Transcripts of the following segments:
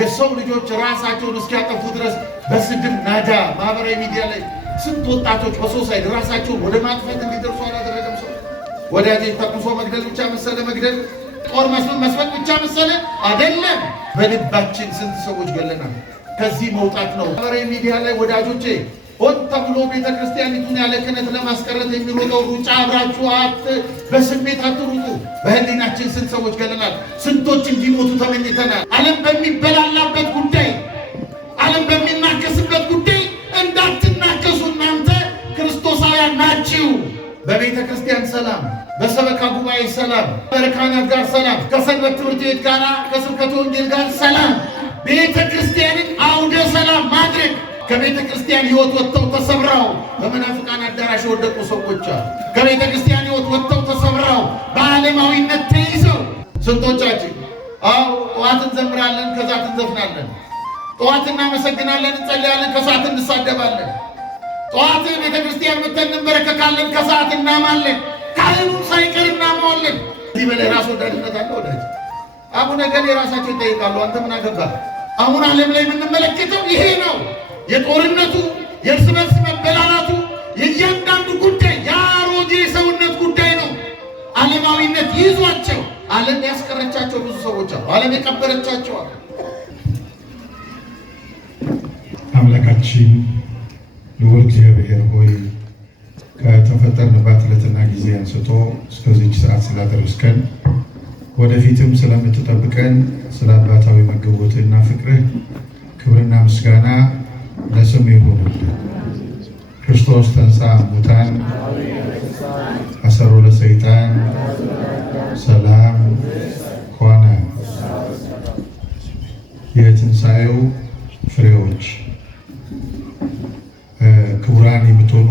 የሰው ልጆች ራሳቸውን እስኪያጠፉ ድረስ በስድብ ናዳ ማህበራዊ ሚዲያ ላይ ስንት ወጣቶች በሶሳይድ ራሳቸውን ወደ ማጥፋት እንዲደርሱ አላደረገም? ሰው ወዳጄ ተቁሶ መግደል ብቻ መሰለ መግደል? ጦር መስበቅ ብቻ መሰለ አይደለም። በልባችን ስንት ሰዎች ገለናል። ከዚህ መውጣት ነው። ማህበራዊ ሚዲያ ላይ ወዳጆቼ ሆን ተብሎ ቤተክርስቲያኒቱን ያለ ክህነት ለማስቀረት የሚሮጠው ሩጫ አብራችሁ በስሜት አትሩጡ። በህሊናችን ስንት ሰዎች ገለናል። ስንቶች እንዲሞቱ ተመኝተናል። ዓለም በሚበላላበት ጉዳይ፣ ዓለም በሚናከስበት ጉዳይ እንዳትናከሱ። እናንተ ክርስቶሳውያን ናችሁ። በቤተ ክርስቲያን ሰላም፣ በሰበካ ጉባኤ ሰላም፣ በረካናት ጋር ሰላም፣ ከሰንበት ትምህርት ቤት ጋር ከስብከተ ወንጌል ጋር ሰላም፣ ቤተ ክርስቲያንን አውደ ሰላም ማድረግ። ከቤተ ክርስቲያን ሕይወት ወጥተው ተሰብረው በመናፍቃን አዳራሽ የወደቁ ሰዎች አሉ። ከቤተ ክርስቲያን ሕይወት ወጥተው ተሰብረው በዓለማዊነት ተይዘው ስንቶቻችን ጠዋት እንዘምራለን፣ ከሰዓት እንዘፍናለን። ጠዋት እናመሰግናለን፣ እንጸልያለን፣ ከሰዓት እንሳደባለን። ጠዋት ቤተ ክርስቲያን መተን እንበረከካለን፣ ከሰዓት እናማለን። ካህኑን ሳይቀር እናማዋለን። እዚህ በላይ ራስ ወዳድነት አለ ወዳጅ። አቡነ ገሌ ራሳቸው ይጠይቃሉ፣ አንተ ምን አገባህ? አሁን ዓለም ላይ የምንመለከተው ይሄ ነው። የጦርነቱ፣ የእርስ በርስ መበላላቱ፣ የእያንዳንዱ ጉዳይ የአሮጌ ሰውነት ጉዳይ ነው። ዓለማዊነት ይዟቸው ዓለም ያስቀረቻቸው ብዙ ሰዎች አሉ። ዓለም የቀበረቻቸው አሉ። አምላካችን ልዑል እግዚአብሔር ሆይ ከተፈጠርንባት ዕለትና ጊዜ አንስቶ እስከዚህች ሰዓት ስላደረስከን ወደፊትም ስለምትጠብቀን ስለ አባታዊ መገቦትህና ፍቅርህ ክብርና ምስጋና ለስም ይሁንልን። ክርስቶስ ተንሥአ እሙታን አሰሮ ለሰይጣን ሰላም ሆነ። የትንሣኤው ፍሬዎች ክቡራን የምትሆኑ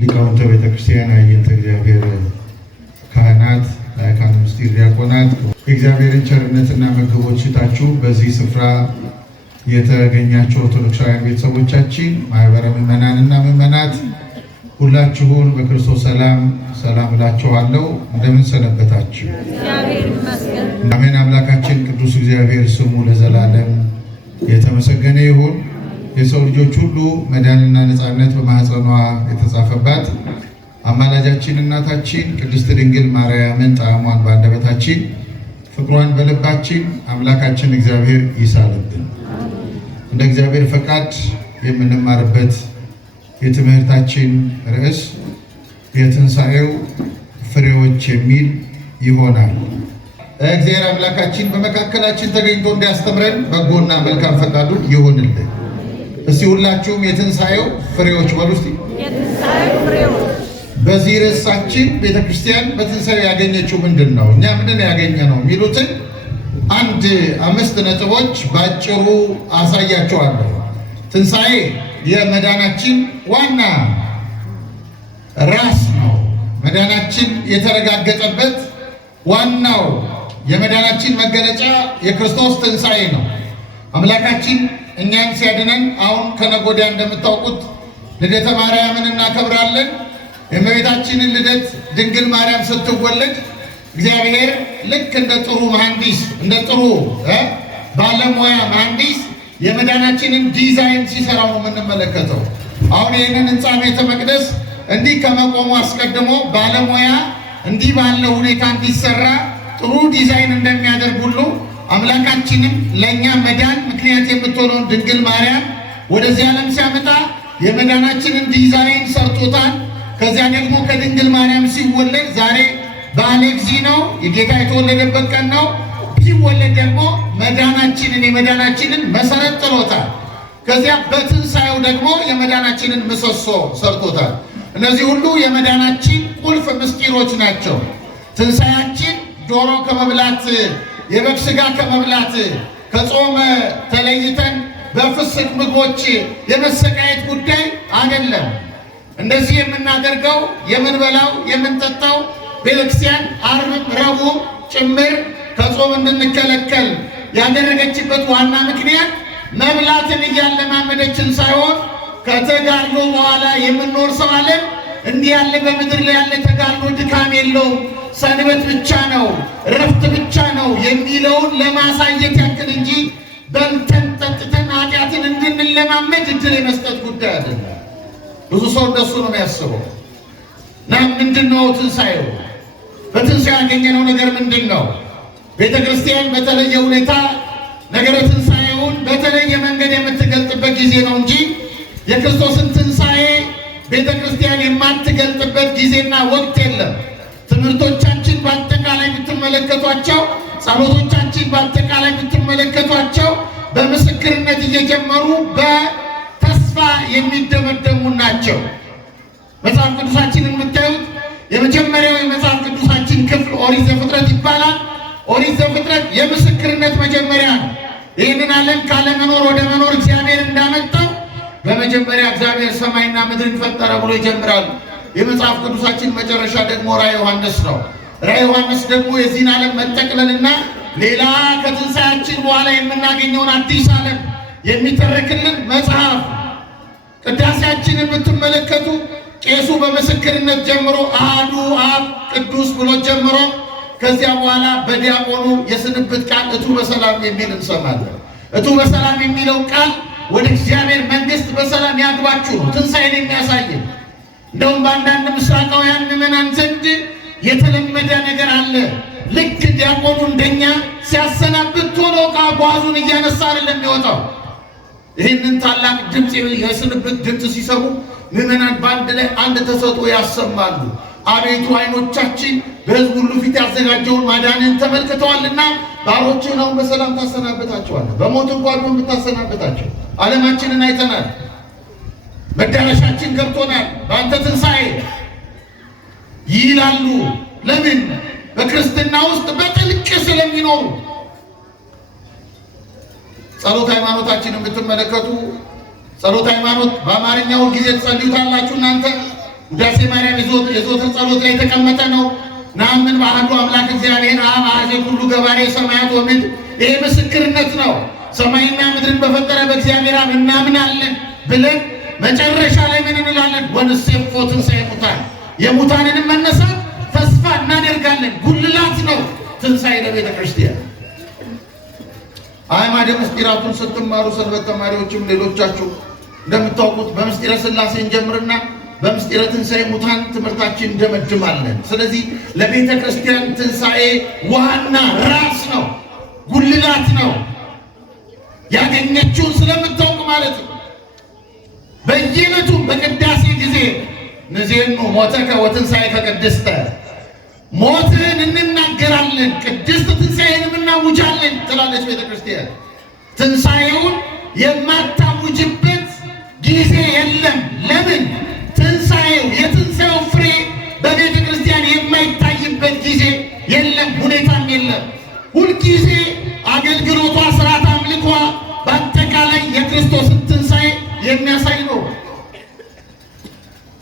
ሊቃውንተ ቤተክርስቲያን፣ አዕይንተ እግዚአብሔር ካህናት፣ ላይካነ ምስጢር ዲያቆናት የእግዚአብሔርን ቸርነትና መግቦት ሽታችሁ በዚህ ስፍራ የተገኛችሁ ኦርቶዶክሳውያን ቤተሰቦቻችን፣ ማህበረ ምዕመናንና ምዕመናት ሁላችሁን በክርስቶስ ሰላም እላችኋለሁ። እንደምን ሰነበታችሁ? አሜን። አምላካችን ቅዱስ እግዚአብሔር ስሙ ለዘላለም የተመሰገነ ይሁን። የሰው ልጆች ሁሉ መዳንና ነፃነት በማኅፀኗ የተጻፈባት አማላጃችን እናታችን ቅድስት ድንግል ማርያምን ጣዕሟን በአንደበታችን ፍቅሯን በልባችን አምላካችን እግዚአብሔር ይሳልብን። እንደ እግዚአብሔር ፈቃድ የምንማርበት የትምህርታችን ርዕስ የትንሣኤው ፍሬዎች የሚል ይሆናል። እግዚአብሔር አምላካችን በመካከላችን ተገኝቶ እንዲያስተምረን በጎና መልካም ፈቃዱ ይሁንልን። እስቲ ሁላችሁም የትንሣኤው ፍሬዎች በሉ እስቲ። የትንሣኤው ፍሬዎች። በዚህ ርዕሳችን ቤተክርስቲያን በትንሣኤው ያገኘችው ምንድን ነው፣ እኛ ምንድን ያገኘ ነው የሚሉትን 5 ነጥቦች ባጭሩ አሳያቸዋለሁ። ትንሣኤ የመዳናችን ዋና ራስ ነው። መዳናችን የተረጋገጠበት ዋናው የመዳናችን መገለጫ የክርስቶስ ትንሣኤ ነው። አምላካችን እኛን ሲያድነን አሁን ከነገ ወዲያ እንደምታውቁት ልደተ ማርያምን እናከብራለን። የእመቤታችንን ልደት ድንግል ማርያም ስትወለድ እግዚአብሔር ልክ እንደ ጥሩ መሐንዲስ እንደ ጥሩ ባለሙያ መሐንዲስ የመዳናችንን ዲዛይን ሲሰራው ነው የምንመለከተው። አሁን ይህንን ሕንፃ ቤተ መቅደስ እንዲህ ከመቆሙ አስቀድሞ ባለሙያ እንዲህ ባለ ሁኔታ እንዲሰራ ጥሩ ዲዛይን እንደሚያደርግ ሁሉ አምላካችንም ለእኛ መዳን ምክንያት የምትሆነውን ድንግል ማርያም ወደዚህ ዓለም ሲያመጣ የመዳናችንን ዲዛይን ሰርቶታል። ከዚያ ደግሞ ከድንግል ማርያም ሲወለድ ዛሬ በዓለ እግዚእ ነው፣ የጌታ የተወለደበት ቀን ነው። ሲወለድ ደግሞ የመዳናችንን መሰረት ጥሎታል። ከዚያ በትንሣኤው ደግሞ የመዳናችንን ምሰሶ ሰርቶታል። እነዚህ ሁሉ የመዳናችን ቁልፍ ምስጢሮች ናቸው። ትንሣኤያችን ዶሮ ከመብላት የበግ ሥጋ ከመብላት ከጾም ተለይተን በፍስክ ምግቦች የመሰቃየት ጉዳይ አይደለም። እንደዚህ የምናደርገው የምንበላው የምንጠጣው ቤተክርስቲያን ዓርብ ረቡዕ ጭምር ከጾም እንድንከለከል ያደረገችበት ዋና ምክንያት መብላትን እያለማመደችን ሳይሆን ከተጋድሎ በኋላ የምንኖር ሰው ዓለም እንዲህ ያለ በምድር ላይ ያለ ተጋድሎ ድካም የለውም፣ ሰንበት ብቻ ነው፣ እረፍት ብቻ ነው የሚለውን ለማሳየት ያክል እንጂ እንዲለማመድ እድል የመስጠት ጉዳይ አይደለም። ብዙ ሰው እንደሱ ነው የሚያስበው። እና ምንድነው ትንሣኤው? በትንሣኤ ያገኘነው ነገር ምንድን ነው? ቤተ ክርስቲያን በተለየ ሁኔታ ነገረ ትንሣኤውን በተለየ መንገድ የምትገልጥበት ጊዜ ነው እንጂ የክርስቶስን ትንሣኤ ቤተ ክርስቲያን የማትገልጥበት ጊዜና ወቅት የለም። ትምህርቶቻችን በአጠቃላይ ብትመለከቷቸው፣ ጸሎቶቻችን በአጠቃላይ ብትመለከቷቸው በምስክርነት እየጀመሩ በተስፋ የሚደመደሙ ናቸው። መጽሐፍ ቅዱሳችን የምታዩት የመጀመሪያው የመጽሐፍ ቅዱሳችን ክፍል ኦሪት ዘፍጥረት ይባላል። ኦሪት ዘፍጥረት የምስክርነት መጀመሪያ ነው። ይህንን ዓለም ካለመኖር ወደ መኖር እግዚአብሔር እንዳመጣው በመጀመሪያ እግዚአብሔር ሰማይና ምድርን ፈጠረ ብሎ ይጀምራል። የመጽሐፍ ቅዱሳችን መጨረሻ ደግሞ ራዕየ ዮሐንስ ነው። ራዕየ ዮሐንስ ደግሞ የዚህን ዓለም መጠቅለልና ሌላ ከትንሣኤያችን በኋላ የምናገኘውን አዲስ ዓለም የሚተረክልን መጽሐፍ። ቅዳሴያችንን የምትመለከቱ ቄሱ በምስክርነት ጀምሮ አሐዱ አብ ቅዱስ ብሎ ጀምሮ ከዚያ በኋላ በዲያቆኑ የስንብት ቃል እቱ በሰላም የሚል እንሰማለን። እቱ በሰላም የሚለው ቃል ወደ እግዚአብሔር መንግሥት በሰላም ያግባችሁ ነው፣ ትንሣኤን የሚያሳየን። እንደውም በአንዳንድ ምስራቃውያን ምዕመናን ዘንድ የተለመደ ነገር አለ። ልክ ዲያቆኑ እንደኛ ሲያሰናብት ቶሎ ዕቃ ጓዙን እያነሳ አይደለም የሚወጣው። ይህንን ታላቅ ድምፅ የስንብት ድምፅ ሲሰሙ ምዕመናን በአንድ ላይ አንድ ተሰጥኦ ያሰማሉ። አቤቱ ዓይኖቻችን በሕዝብ ሁሉ ፊት ያዘጋጀውን ማዳንን ተመልክተዋልና ባሮችህን አሁን በሰላም ታሰናብታቸዋለህ። በሞት እንኳን ብታሰናብታቸው ዓለማችንን አይተናል፣ መዳረሻችን ገብቶናል በአንተ ትንሣኤ ይላሉ። ለምን? በክርስትና ውስጥ በጥልቅ ስለሚኖሩ። ጸሎት ሃይማኖታችንን ብትመለከቱ ጸሎት ሃይማኖት በአማርኛው ጊዜ ትጸልዩታላችሁ እናንተ። ውዳሴ ማርያም የዘወትር ጸሎት ላይ የተቀመጠ ነው። ናምን በአሐዱ አምላክ እግዚአብሔር አብ አሐዜ ኩሉ ገባሬ ሰማያት ወምድር። ይሄ ምስክርነት ነው። ሰማይና ምድርን በፈጠረ በእግዚአብሔር አብ እናምናለን ብለን መጨረሻ ላይ ምን እንላለን? ወንሴፎ ትንሣኤ ሙታን፣ የሙታንንም መነሳት ተስፋ እናደርጋለን። ጉልላት ነው ትንሣኤ ለቤተ ክርስቲያን። አዕማደ ምስጢራቱን ስትማሩ ሰንበት ተማሪዎችም ሌሎቻችሁ እንደምታውቁት በምስጢረ ሥላሴ እንጀምርና በምስጢረ ትንሣኤ ሙታን ትምህርታችን እንደመድማለን። ስለዚህ ለቤተ ክርስቲያን ትንሣኤ ዋና ራስ ነው፣ ጉልላት ነው። ያገኘችውን ስለምታውቅ ማለት ነው። በየዕለቱ በቅዳሴ ጊዜ ንዜኑ ሞተከ ወትንሣኤከ ቅድስተ፣ ሞትን እንናገራለን፣ ቅድስት ትንሣኤንም እናውጃለን ትላለች ቤተ ክርስቲያን። ትንሣኤውን የማታውጅበት ጊዜ የለም። ለምን? ትንሣኤው የትንሣኤው ፍሬ በቤተ ክርስቲያን የማይታይበት ጊዜ የለም፣ ሁኔታም የለም። ሁልጊዜ አገልግሎቷ፣ ስርዓት አምልኳ በአጠቃላይ የክርስቶስን ትንሣኤ የሚያሳይ ነው።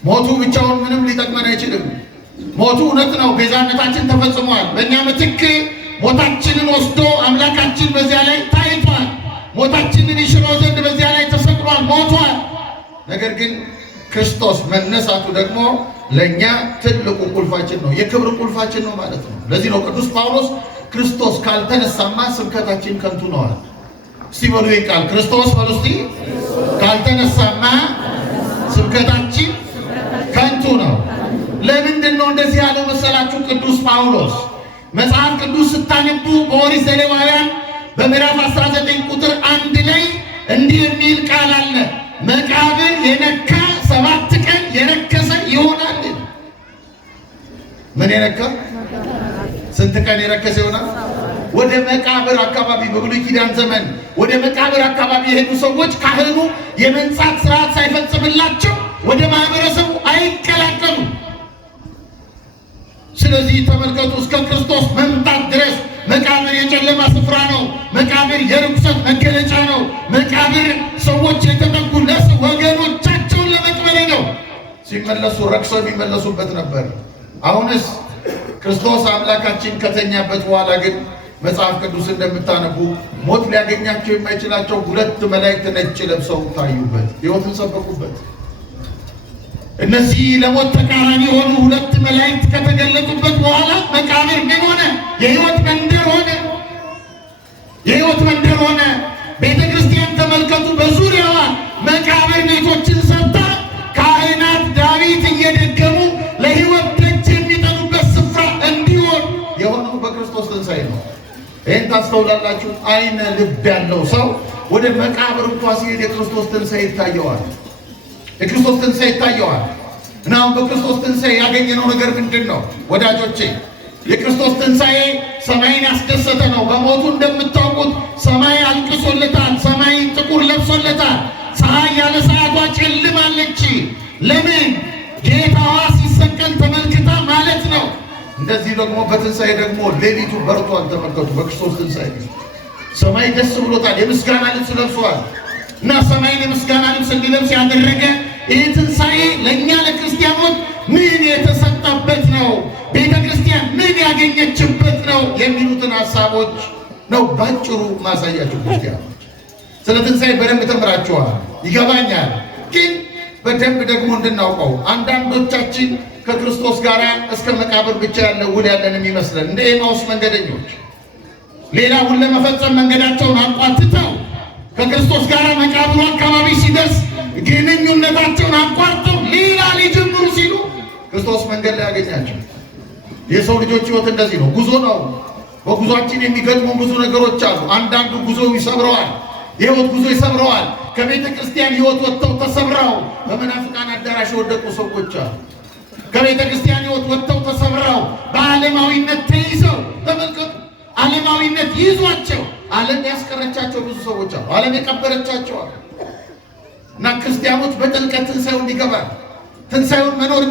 ሞቱ ብቻውን ምንም ሊጠቅመን አይችልም። ሞቱ እውነት ነው፣ ቤዛነታችን ተፈጽሟል። በእኛ ምትክ ሞታችንን ወስዶ አምላካችን በዚያ ላይ ታይቷል። ሞታችንን ይሽሮ ዘንድ በዚያ ላይ ተሰቅሏል፣ ሞቷል። ነገር ግን ክርስቶስ መነሳቱ ደግሞ ለእኛ ትልቁ ቁልፋችን ነው፣ የክብር ቁልፋችን ነው ማለት ነው። ለዚህ ነው ቅዱስ ጳውሎስ ክርስቶስ ካልተነሳማ ስብከታችን ከንቱ ነዋል። እስቲ በሉ ይህ ቃል ክርስቶስ በሉ እስቲ። ካልተነሳማ ስብከታችን ከንቱ ነው። ለምንድን ነው እንደዚህ ያለው መሰላችሁ? ቅዱስ ጳውሎስ መጽሐፍ ቅዱስ ስታነቡ በኦሪት ዘሌዋውያን በምዕራፍ 19 ቁጥር 1 ላይ እንዲህ የሚል ቃል አለ። መቃብር የነካ 7 ቀን የረከሰ ይሆናል። ምን የነካ? ስንት ቀን የረከሰ ይሆናል? ወደ መቃብር አካባቢ በብሉይ ኪዳን ዘመን ወደ መቃብር አካባቢ የሄዱ ሰዎች ካህኑ የመንጻት ስርዓት ሳይፈጽምላቸው ወደ ማህበረሰቡ አይቀላቀሉም። ስለዚህ ተመልከቱ፣ እስከ ክርስቶስ መምጣት ድረስ መቃብር የጨለማ ስፍራ ነው። መቃብር የርኩሰት መገለጫ ነው። መቃብር ሰዎች የተጠጉ ወገኖቻቸውን ለመቅበር ነው። ሲመለሱ ረክሰው የሚመለሱበት ነበር። አሁንስ ክርስቶስ አምላካችን ከተኛበት በኋላ ግን መጽሐፍ ቅዱስ እንደምታነቡ ሞት ሊያገኛቸው የማይችላቸው 2 መላእክት ነጭ ለብሰው ታዩበት፣ ሕይወትን ሰበኩበት። እነዚህ ለሞት ተቃራኒ የሆኑ 2 መላእክት ከተገለጡበት በኋላ መቃብር ምን ሆነ? የሕይወት መንደር ሆነ። የሕይወት መንደር ሆነ። ቤተ ክርስቲያን ተመልከቱ፣ በዙሪያዋ ይህን ታስተውላላችሁ። አይነ ልብ ያለው ሰው ወደ መቃብር እንኳን ሲሄድ የክርስቶስ ትንሣኤ ይታየዋል። የክርስቶስ ትንሣኤ ይታየዋል። እና አሁን በክርስቶስ ትንሣኤ ያገኘነው ነገር ምንድን ነው ወዳጆቼ? የክርስቶስ ትንሣኤ ሰማይን ያስደሰተ ነው። በሞቱ እንደምታውቁት ሰማይ አልቅሶለታል። ሰማይ ጥቁር ለብሶለታል። ፀሐይ ያለ ሰዓቷ ጨልማለች። ለምን? ጌታዋ ሲሰቀል ተመልክታ ማለት ነው። እንደዚህ ደግሞ በትንሣኤ ደግሞ ሌሊቱ በርቷል። ተመልከቱ። በክርስቶስ ትንሣኤ ሰማይ ደስ ብሎታል። የምስጋና ልብስ ለብሷል። እና ሰማይን የምስጋና ልብስ እንዲለብስ ያደረገ ይህ ትንሣኤ ለእኛ ለክርስቲያኖች ምን የተሰጠበት ነው? ቤተ ክርስቲያን ምን ያገኘችበት ነው? የሚሉትን ሀሳቦች ነው ባጭሩ ማሳያችሁ። ክርስቲያኖች ስለ ትንሣኤ በደንብ ተምራችኋል፣ ይገባኛል። ግን በደንብ ደግሞ እንድናውቀው አንዳንዶቻችን ከክርስቶስ ጋር እስከ መቃብር ብቻ ያለ ውል ያለን የሚመስለን እንደ ኤማውስ መንገደኞች ሌላውን ለመፈጸም መንገዳቸውን አቋርጠው ከክርስቶስ ጋር መቃብሩ አካባቢ ሲደርስ ግንኙነታቸውን አቋርጠው ሌላ ሊጀምሩ ሲሉ ክርስቶስ መንገድ ላይ ያገኛቸው። የሰው ልጆች ሕይወት እንደዚህ ነው፣ ጉዞ ነው። በጉዟችን የሚገጥሙ ብዙ ነገሮች አሉ። አንዳንዱ ጉዞ ይሰብረዋል፣ የሕይወት ጉዞ ይሰብረዋል። ከቤተ ክርስቲያን ሕይወት ወጥተው ተሰብረው በመናፍቃን አዳራሽ የወደቁ ሰዎች አሉ። ከቤተ ክርስቲያን ሕይወት ወጥተው ተሰብረው በዓለማዊነት ተይዘው ተመልከቱ። ዓለማዊነት ይዟቸው ዓለም ያስቀረቻቸው ብዙ ሰዎች አሉ። ዓለም የቀበረቻቸው አሉ። እና ክርስቲያኖች በጥልቀት ትንሣኤው እንዲገባል ትንሣኤውን መኖር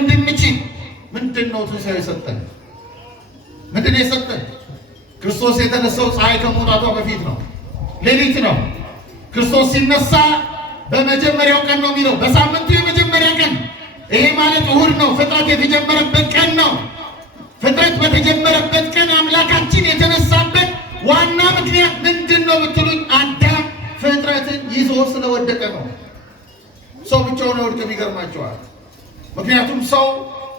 እንድንችል ምንድን ነው ትንሣኤው የሰጠን? ምንድን ነው የሰጠን? ክርስቶስ የተነሳው ፀሐይ ከመውጣቷ በፊት ነው፣ ሌሊት ነው። ክርስቶስ ሲነሳ በመጀመሪያው ቀን ነው የሚለው፣ በሳምንቱ የመጀመሪያ ቀን። ይሄ ማለት እሑድ ነው። ፍጥረት የተጀመረበት ቀን ነው። ፍጥረት በተጀመረበት ቀን አምላካችን የተነሳበት ዋና ምክንያት ምንድን ነው ብትሉኝ፣ አዳም ፍጥረትን ይዞ ስለወደቀ ነው። ሰው ብቻውን አይወድቅም። ይገርማቸዋል። ምክንያቱም ሰው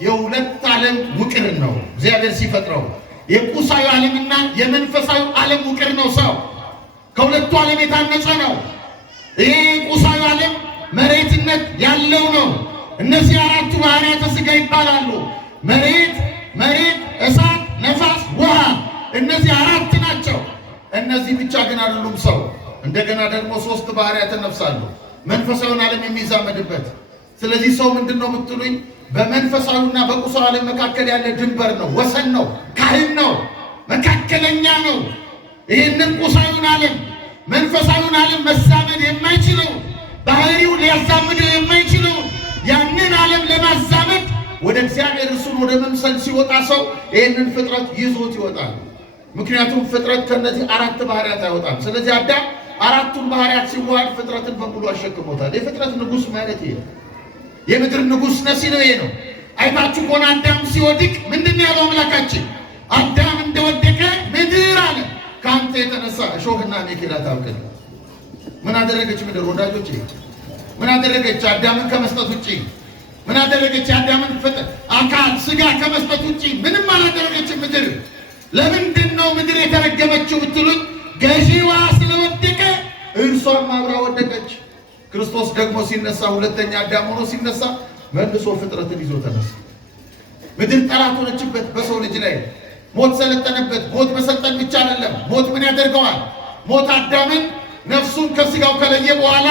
የሁለት ዓለም ውቅር ነው። እግዚአብሔር ሲፈጥረው የቁሳዊ ዓለምና የመንፈሳዊ ዓለም ውቅር ነው። ሰው ከሁለቱ ዓለም የታነጸ ነው። ይሄ ቁሳዊ ዓለም መሬትነት ያለው ነው። እነዚህ አራቱ ባህርያተ ሥጋ ይባላሉ። መሬት፣ እሳት፣ ነፋስ፣ ውሃ። እነዚህ አራት ናቸው። እነዚህ ብቻ ግን አይደሉም ሰው። እንደገና ደግሞ ሶስት ባህርያተ ነፍስ አሉ፣ መንፈሳዊውን ዓለም የሚዛመድበት። ስለዚህ ሰው ምንድን ነው የምትሉኝ? በመንፈሳዊና በቁሳዊ ዓለም መካከል ያለ ድንበር ነው፣ ወሰን ነው፣ ካህን ነው፣ መካከለኛ ነው። ይህንን ቁሳዊውን ዓለም መንፈሳዊውን ዓለም መዛመድ የማይችለው ባህሪው ሊያዛምደው የማይችለው ያንን ዓለም ለማዛመድ ወደ እግዚአብሔር እሱን ወደ መምሰል ሲወጣ ሰው ይህንን ፍጥረት ይዞት ይወጣል። ምክንያቱም ፍጥረት ከነዚህ አራት ባህሪያት አይወጣም። ስለዚህ አዳም አራቱን ባህሪያት ሲዋሃድ ፍጥረትን በሙሉ አሸክሞታል። የፍጥረት ንጉሥ ማለት ይሄ ነው። የምድር ንጉሥ ነሲ ነው። ይሄ ነው። አይታችሁ ከሆነ አዳም ሲወድቅ ምንድን ያለው አምላካችን? አዳም እንደወደቀ ምድር አለ ከአንተ የተነሳ እሾህና አሜኬላ ታብቅል። ምን አደረገች ምድር? ወዳጆች ምን አደረገች? አዳምን ከመስጠት ውጭ ምን አደረገች? አዳምን አካል ስጋ ከመስጠት ውጭ ምንም አላደረገችም ምድር። ለምንድን ነው ምድር የተረገመችው ብትሉኝ፣ ገዢዋ ስለወደቀ እርሷም አብራ ወደቀች። ክርስቶስ ደግሞ ሲነሳ ሁለተኛ አዳም ሆኖ ሲነሳ መልሶ ፍጥረትን ይዞ ተነሳ። ምድር ጠላት ሆነችበት በሰው ልጅ ላይ። ሞት ሰለጠነበት። ሞት መሰልጠን ብቻ አይደለም። ሞት ምን ያደርገዋል? ሞት አዳምን ነፍሱን ከስጋው ከለየ በኋላ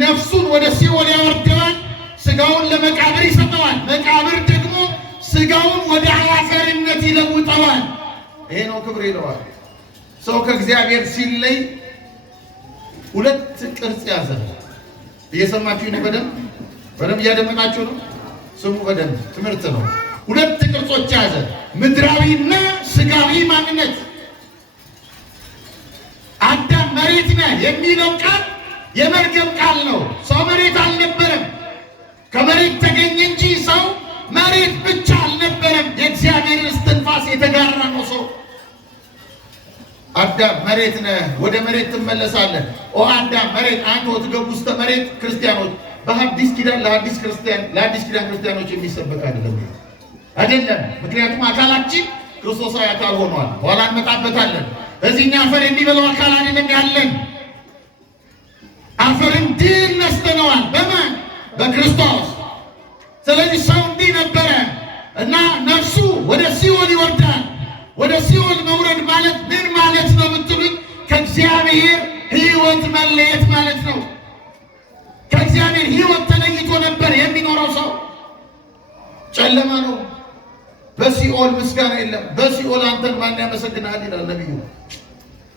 ነፍሱን ወደ ሲኦል ያወርደዋል። ስጋውን ለመቃብር ይሰጠዋል። መቃብር ደግሞ ስጋውን ወደ አፈርነት ይለውጠዋል። ይሄ ነው ክብር ይለዋል። ሰው ከእግዚአብሔር ሲለይ ሁለት ቅርጽ ያዘ። እየሰማችሁ ነው? በደንብ እያደመጣችሁ ነው? ስሙ በደንብ ትምህርት ነው። ሁለት ቅርጾች ያዘ፣ ምድራዊና ስጋዊ ማንነት። አዳም መሬት ነህ የሚለው ቃል የመርገም ቃል ነው። ሰው መሬት አልነበረም፣ ከመሬት ተገኘ እንጂ ሰው መሬት ብቻ አልነበረም። የእግዚአብሔር እስትንፋስ የተጋራ ነው ሰው። አዳም መሬት ነህ፣ ወደ መሬት ትመለሳለህ። ኦ አዳም መሬት አንተ ወትገቡ ውስተ መሬት። ክርስቲያኖች በሐዲስ ኪዳን ለሐዲስ ኪዳን ክርስቲያኖች የሚሰበክ አይደለም። ምክንያቱም አካላችን ክርስቶሳዊ አካል ሆኗል። ኋላ እንመጣበታለን። እዚህኛ አፈር የሚበላው አካል አይደለም ያለን። አፈርን ድል ነስተነዋል። በማን? በክርስቶስ። ስለዚህ ሰው እንዲህ ነበረ እና ነፍሱ ወደ ሲኦል ይወርዳል። ወደ ሲኦል መውረድ ማለት ምን ማለት ነው ብትሉኝ፣ ከእግዚአብሔር ሕይወት መለየት ማለት ነው። ከእግዚአብሔር ሕይወት ተለይቶ ነበር የሚኖረው ሰው። ጨለማ ነው። በሲኦል ምስጋና የለም። በሲኦል አንተን ማን ያመሰግናል ይላል ነቢዩ።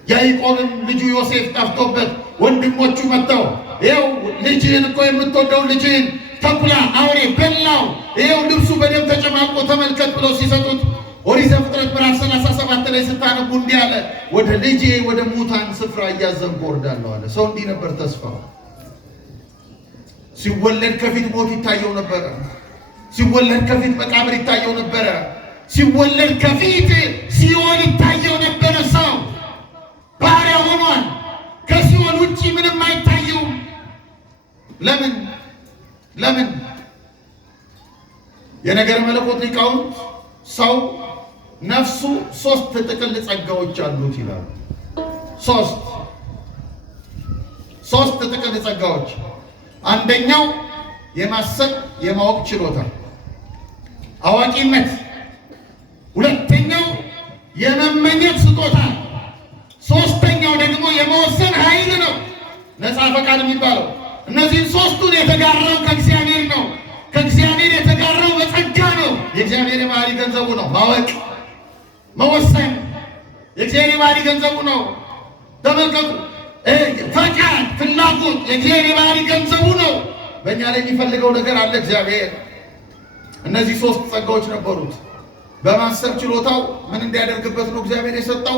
ያዕቆብም ልጁ ዮሴፍ ጠፍቶበት ወንድሞቹ መጥተው ይኸው ልጅህን እኮ የምትወደው ልጅህን ተኩላ አውሬ በላው፣ ይኸው ልብሱ በደም ተጨማቆ ተመልከት ብለው ሲሰጡት ኦሪት ዘፍጥረት ምዕራፍ 37 ላይ ስታነቡ እንዲህ አለ፣ ወደ ልጄ ወደ ሙታን ስፍራ እያዘንኩ እወርዳለሁ አለ። ሰው እንዲህ ነበር ተስፋው። ሲወለድ ከፊት ሞት ይታየው ነበረ። ሲወለድ ከፊት መቃብር ይታየው ነበረ። ሲወለድ ከፊት ሲኦል ይታየው ነበረ። ሰው ባሪያ ሆኗል። ከሲኦል ውጪ ምንም አይታየውም። ለምን? የነገር መለኮት ሊቃውንት ሰው ነፍሱ 3 ጥቅል ጸጋዎች አሉት ይላሉ። 3 ጥቅል ጸጋዎች። አንደኛው የማሰብ የማወቅ ችሎታ አዋቂነት፣ ሁለተኛው የመመኘት ስጦታ፣ ሶስተኛው ደግሞ የመወሰን ኃይል ነው፣ ነፃ ፈቃድ የሚባለው። እነዚህን 3ቱን የተጋራው ከእግዚአብሔር ነው። ከእግዚአብሔር የተጋራው በጸጋ ነው። የእግዚአብሔር ባህሪ ገንዘቡ ነው። ማወቅ፣ መወሰን የእግዚአብሔር ባህሪ ገንዘቡ ነው። ተመልከቱ፣ ፈቃድ፣ ፍላጎት የእግዚአብሔር ባህሪ ገንዘቡ ነው። በእኛ ላይ የሚፈልገው ነገር አለ እግዚአብሔር። እነዚህ 3 ጸጋዎች ነበሩት። በማሰብ ችሎታው ምን እንዲያደርግበት ነው እግዚአብሔር የሰጠው?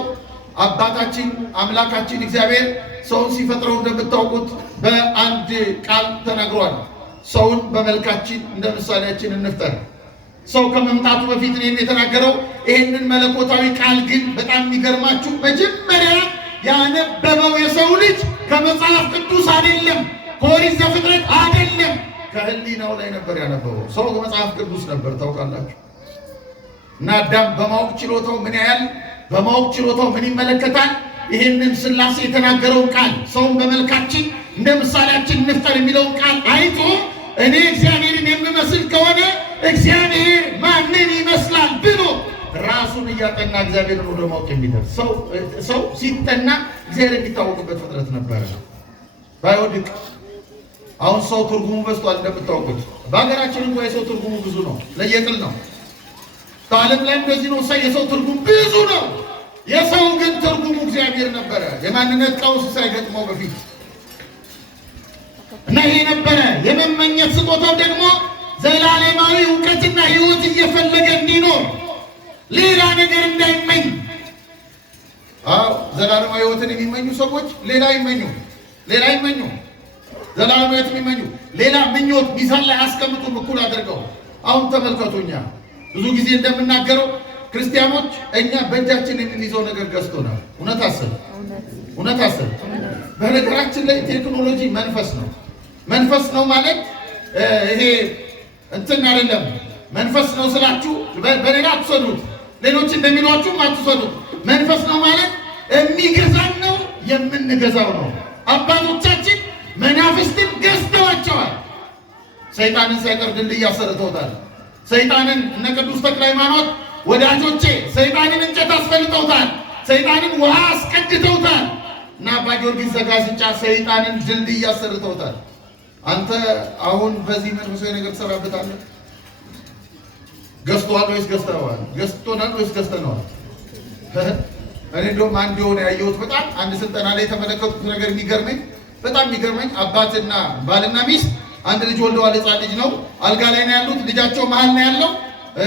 አባታችን አምላካችን እግዚአብሔር ሰውን ሲፈጥረው እንደምታውቁት በአንድ ቃል ተናግሯል። ሰውን በመልካችን እንደ ምሳሌያችን እንፍጠር። ሰው ከመምጣቱ በፊት እኔም የተናገረው ይህንን መለኮታዊ ቃል ግን በጣም የሚገርማችሁ መጀመሪያ ያነበበው የሰው ልጅ ከመጽሐፍ ቅዱስ አይደለም፣ ከኦሪት ዘፍጥረት አይደለም፣ ከህሊናው ላይ ነበር ያነበበው። ሰው ከመጽሐፍ ቅዱስ ነበር ታውቃላችሁ። እና አዳም በማወቅ ችሎታው ምን ያህል በማወቅ ችሎታው ምን ይመለከታል? ይህንን ሥላሴ የተናገረውን ቃል ሰውን በመልካችን እንደ ምሳሌያችን እንፍጠር የሚለውን ቃል አይቶ እኔ እግዚአብሔርን የምመስል ከሆነ እግዚአብሔር ማንን ይመስላል ብሎ ራሱን እያጠና እግዚአብሔርን ወደ ማወቅ የሚደርስ ሰው ሲጠና እግዚአብሔር የሚታወቅበት ፍጥረት ነበረ ባይወድቅ። አሁን ሰው ትርጉሙ በዝቷል እንደምታውቁት። በሀገራችን እንኳ የሰው ትርጉሙ ብዙ ነው፣ ለየቅል ነው። በዓለም ላይ እንደዚህ ነው። የሰው ትርጉም ብዙ ነው። የሰው ግን ትርጉሙ እግዚአብሔር ነበረ፣ የማንነት ቀውስ ሳይገጥመው በፊት እና ይሄ ነበረ። የመመኘት ስጦታው ደግሞ ዘላለማዊ እውቀትና ሕይወት እየፈለገ እንዲኖር ሌላ ነገር እንዳይመኝ። ዘላለማዊ ሕይወትን የሚመኙ ሰዎች ሌላ ይመኙ። ዘላለማዊ ሕይወት የሚመኙ ሌላ ምኞት ሚዛን ላይ አስቀምጡም እኩል አድርገው። አሁን ተመልከቱኛ ብዙ ጊዜ እንደምናገረው ክርስቲያኖች እኛ በእጃችን የምንይዘው ነገር ገዝቶናል። እውነት አሰብ። በነገራችን ላይ ቴክኖሎጂ መንፈስ ነው ማለት ይሄ እንትን አይደለም። መንፈስ ነው ስላችሁ በሌላ አትሰዱት፣ ሌሎች እንደሚሏችሁም አትሰዱት። መንፈስ ነው ማለት የሚገዛን ነው፣ የምንገዛው ነው። አባቶቻችን መናፍስትን ገዝተዋቸዋል። ሰይጣንን ሳይቀር ድልድይ አሰርተውታል። ሰይጣንን እነ ቅዱስ ተክለ ሃይማኖት ወዳጆቼ ሰይጣንን እንጨት አስፈልጠውታል። ሰይጣንን ውሃ አስቀድተውታል። እና አባ ጊዮርጊስ ዘጋስጫ ሰይጣንን ድልድይ አሰርተውታል። አንተ አሁን በዚህ መንፈሳዊ ነገር ትሰራበታለህ? ገዝተዋል ወይስ ገዝተነዋል? ገዝቶናል ወይስ ገዝተነዋል? እኔ እንደውም አንድ የሆነ ያየሁት በጣም አንድ ስልጠና ላይ የተመለከቱት ነገር የሚገርመኝ አባትና ባልና ሚስት አንድ ልጅ ወልደዋል። ሕፃን ልጅ ነው። አልጋ ላይ ነው ያሉት። ልጃቸው መሀል ነው ያለው።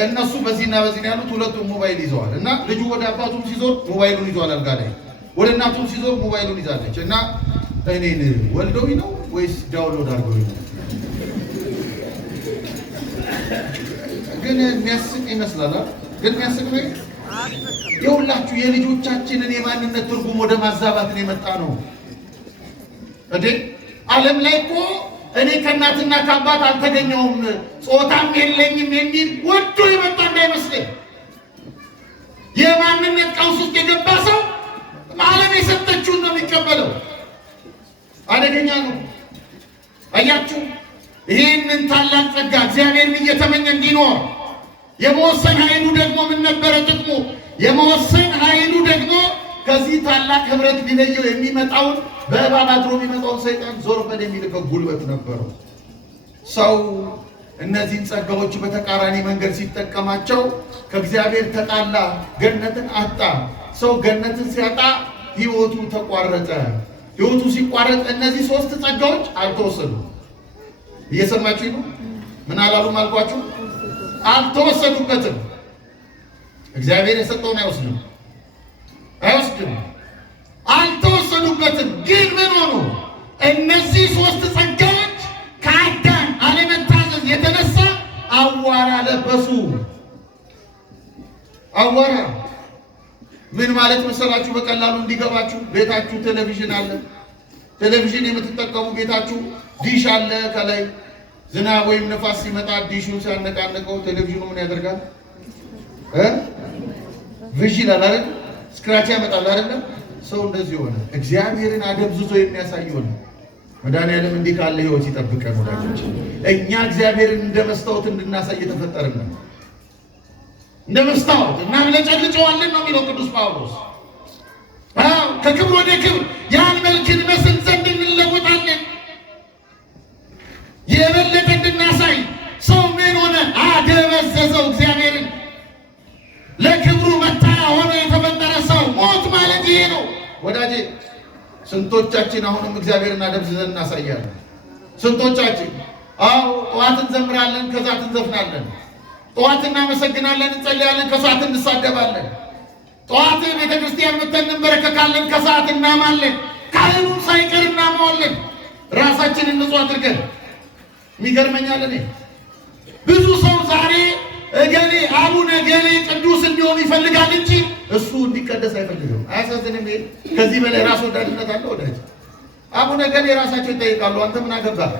እነሱ በዚህና በዚህ ነው ያሉት። ሁለቱም ሞባይል ይዘዋል። እና ልጁ ወደ አባቱም ሲዞር ሞባይሉን ይዟል አልጋ ላይ፣ ወደ እናቱም ሲዞር ሞባይሉን ይዛለች። እና እኔን ወልደውኝ ነው ወይስ ዳውንሎድ አድርገውኝ ነው? ግን የሚያስቅ ይመስላል። ግን የሚያስቅ ነው። የሁላችሁ የልጆቻችንን የማንነት ትርጉም ወደ ማዛባትን የመጣ ነው እንዴ? ዓለም ላይ እኮ እኔ ከእናትና ከአባት አልተገኘውም ጾታም የለኝም የሚል ወዶ የመጣ እንዳይመስለኝ። የማንነት ቀውስ ውስጥ የገባ ሰው ዓለም የሰጠችውን ነው የሚቀበለው። አደገኛ ነው። አያችሁ፣ ይህንን ታላቅ ጸጋ እግዚአብሔርን እየተመኘ እንዲኖር የመወሰን ኃይሉ ደግሞ ምን ነበረ ጥቅሙ? የመወሰን ኃይሉ ደግሞ ከዚህ ታላቅ ህብረት ሊለየው የሚመጣውን በእባብ አድሮ የሚመጣውን ሰይጣን ዞር በል የሚልከው ጉልበት ነበረው። ሰው እነዚህን ጸጋዎች በተቃራኒ መንገድ ሲጠቀማቸው ከእግዚአብሔር ተጣላ፣ ገነትን አጣ። ሰው ገነትን ሲያጣ ህይወቱ ተቋረጠ። ህይወቱ ሲቋረጥ እነዚህ ሶስት ጸጋዎች አልተወሰዱም። እየሰማችሁ ነው? ምን አላሉም አልኳችሁ? አልተወሰዱበትም። እግዚአብሔር የሰጠውን አይወስድም። አልተወሰዱበትም። ግን ምን ሆኑ? እነዚህ ሶስት ጸጋዎች ከአዳም አለመታዘዝ የተነሳ አዋራ ለበሱ። አዋራ ምን ማለት መሰላችሁ? በቀላሉ እንዲገባችሁ፣ ቤታችሁ ቴሌቪዥን አለ። ቴሌቪዥን የምትጠቀሙ ቤታችሁ ዲሽ አለ። ከላይ ዝናብ ወይም ነፋስ ሲመጣ ዲሹን ሲያነቃነቀው ቴሌቪዥኑ ምን ያደርጋል? ቪዥ ይላል አይደል? ስክራች ያመጣል አይደል? ሰው እንደዚህ ሆነ። እግዚአብሔርን አደብዝዞ የሚያሳይ ሆነ። መድኃኒዓለም እንዲህ ካለ ህይወት ይጠብቀን ወዳጆች። እኛ እግዚአብሔርን እንደ መስታወት እንድናሳይ የተፈጠርን ነው። እንደ መስታወት እናብለጨልጨዋለን ነው የሚለው ቅዱስ ጳውሎስ። ከክብር ወደ ክብር ያን መልክ እንመስል ዘንድ እንለወጣለን። የበለጠ እንድናሳይ ሰው ምን ሆነ? አደበዘዘው እግዚአብሔርን። ለክብሩ መታያ ሆኖ የተፈጠረ ሰው ሞት ማለት ይሄ ነው ወዳጄ። ስንቶቻችን አሁንም እግዚአብሔርን አደብዝዘን እናሳያለን? ስንቶቻችን? አዎ ጠዋት እንዘምራለን፣ ከሰዓት እንዘፍናለን። ጠዋት እናመሰግናለን፣ እንጸልያለን፣ ከሰዓት እንሳደባለን። ጠዋት ቤተ ክርስቲያን መተን እንበረከካለን፣ ከሰዓት እናማለን። ካህኑን ሳይቀር እናማዋለን። ራሳችንን ንጹህ አድርገን የሚገርመኛል። እኔ ብዙ ሰው ዛሬ እገሌ አቡነ ገሌ ቅዱስ እንዲሆኑ ይፈልጋል እንጂ እሱ እንዲቀደስ አይፈልግም። አያሳዝንም? ከዚህ በላይ ራስ ወዳድነት አለ ወዳጅ? አቡነ ገሌ ራሳቸው ይጠይቃሉ። አንተ ምን አገባህ?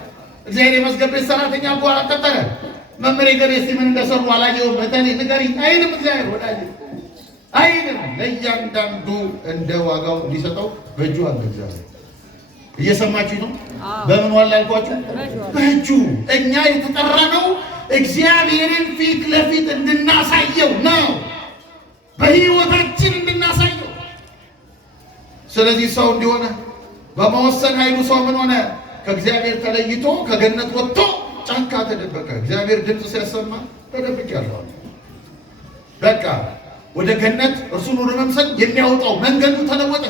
እግዚአብሔር የመዝገብ ቤት ሰራተኛ እኮ አልቀጠረ። መምህሬ ገሌ እስቲ ምን እንደሰሩ አላየሁም እተኔ ንገሪኝ አይልም እግዚአብሔር ወዳጅ፣ አይልም። ለእያንዳንዱ እንደ ዋጋው እንዲሰጠው በእጁ አለ እግዚአብሔር። እየሰማችሁ ነው? በምን ዋላ አልኳችሁ? በእጁ። እኛ የተጠራ ነው እግዚአብሔርን ፊት ለፊት እንድናሳየው ነው፣ በህይወታችን እንድናሳየው። ስለዚህ ሰው እንዲሆነ በመወሰን ኃይሉ ሰው ምን ሆነ? ከእግዚአብሔር ተለይቶ ከገነት ወጥቶ ጫካ ተደበቀ። እግዚአብሔር ድምፅ ሲያሰማ ተደብቄአለሁ። በቃ ወደ ገነት እርሱን ወደ መምሰል የሚያወጣው መንገዱ ተለወጠ።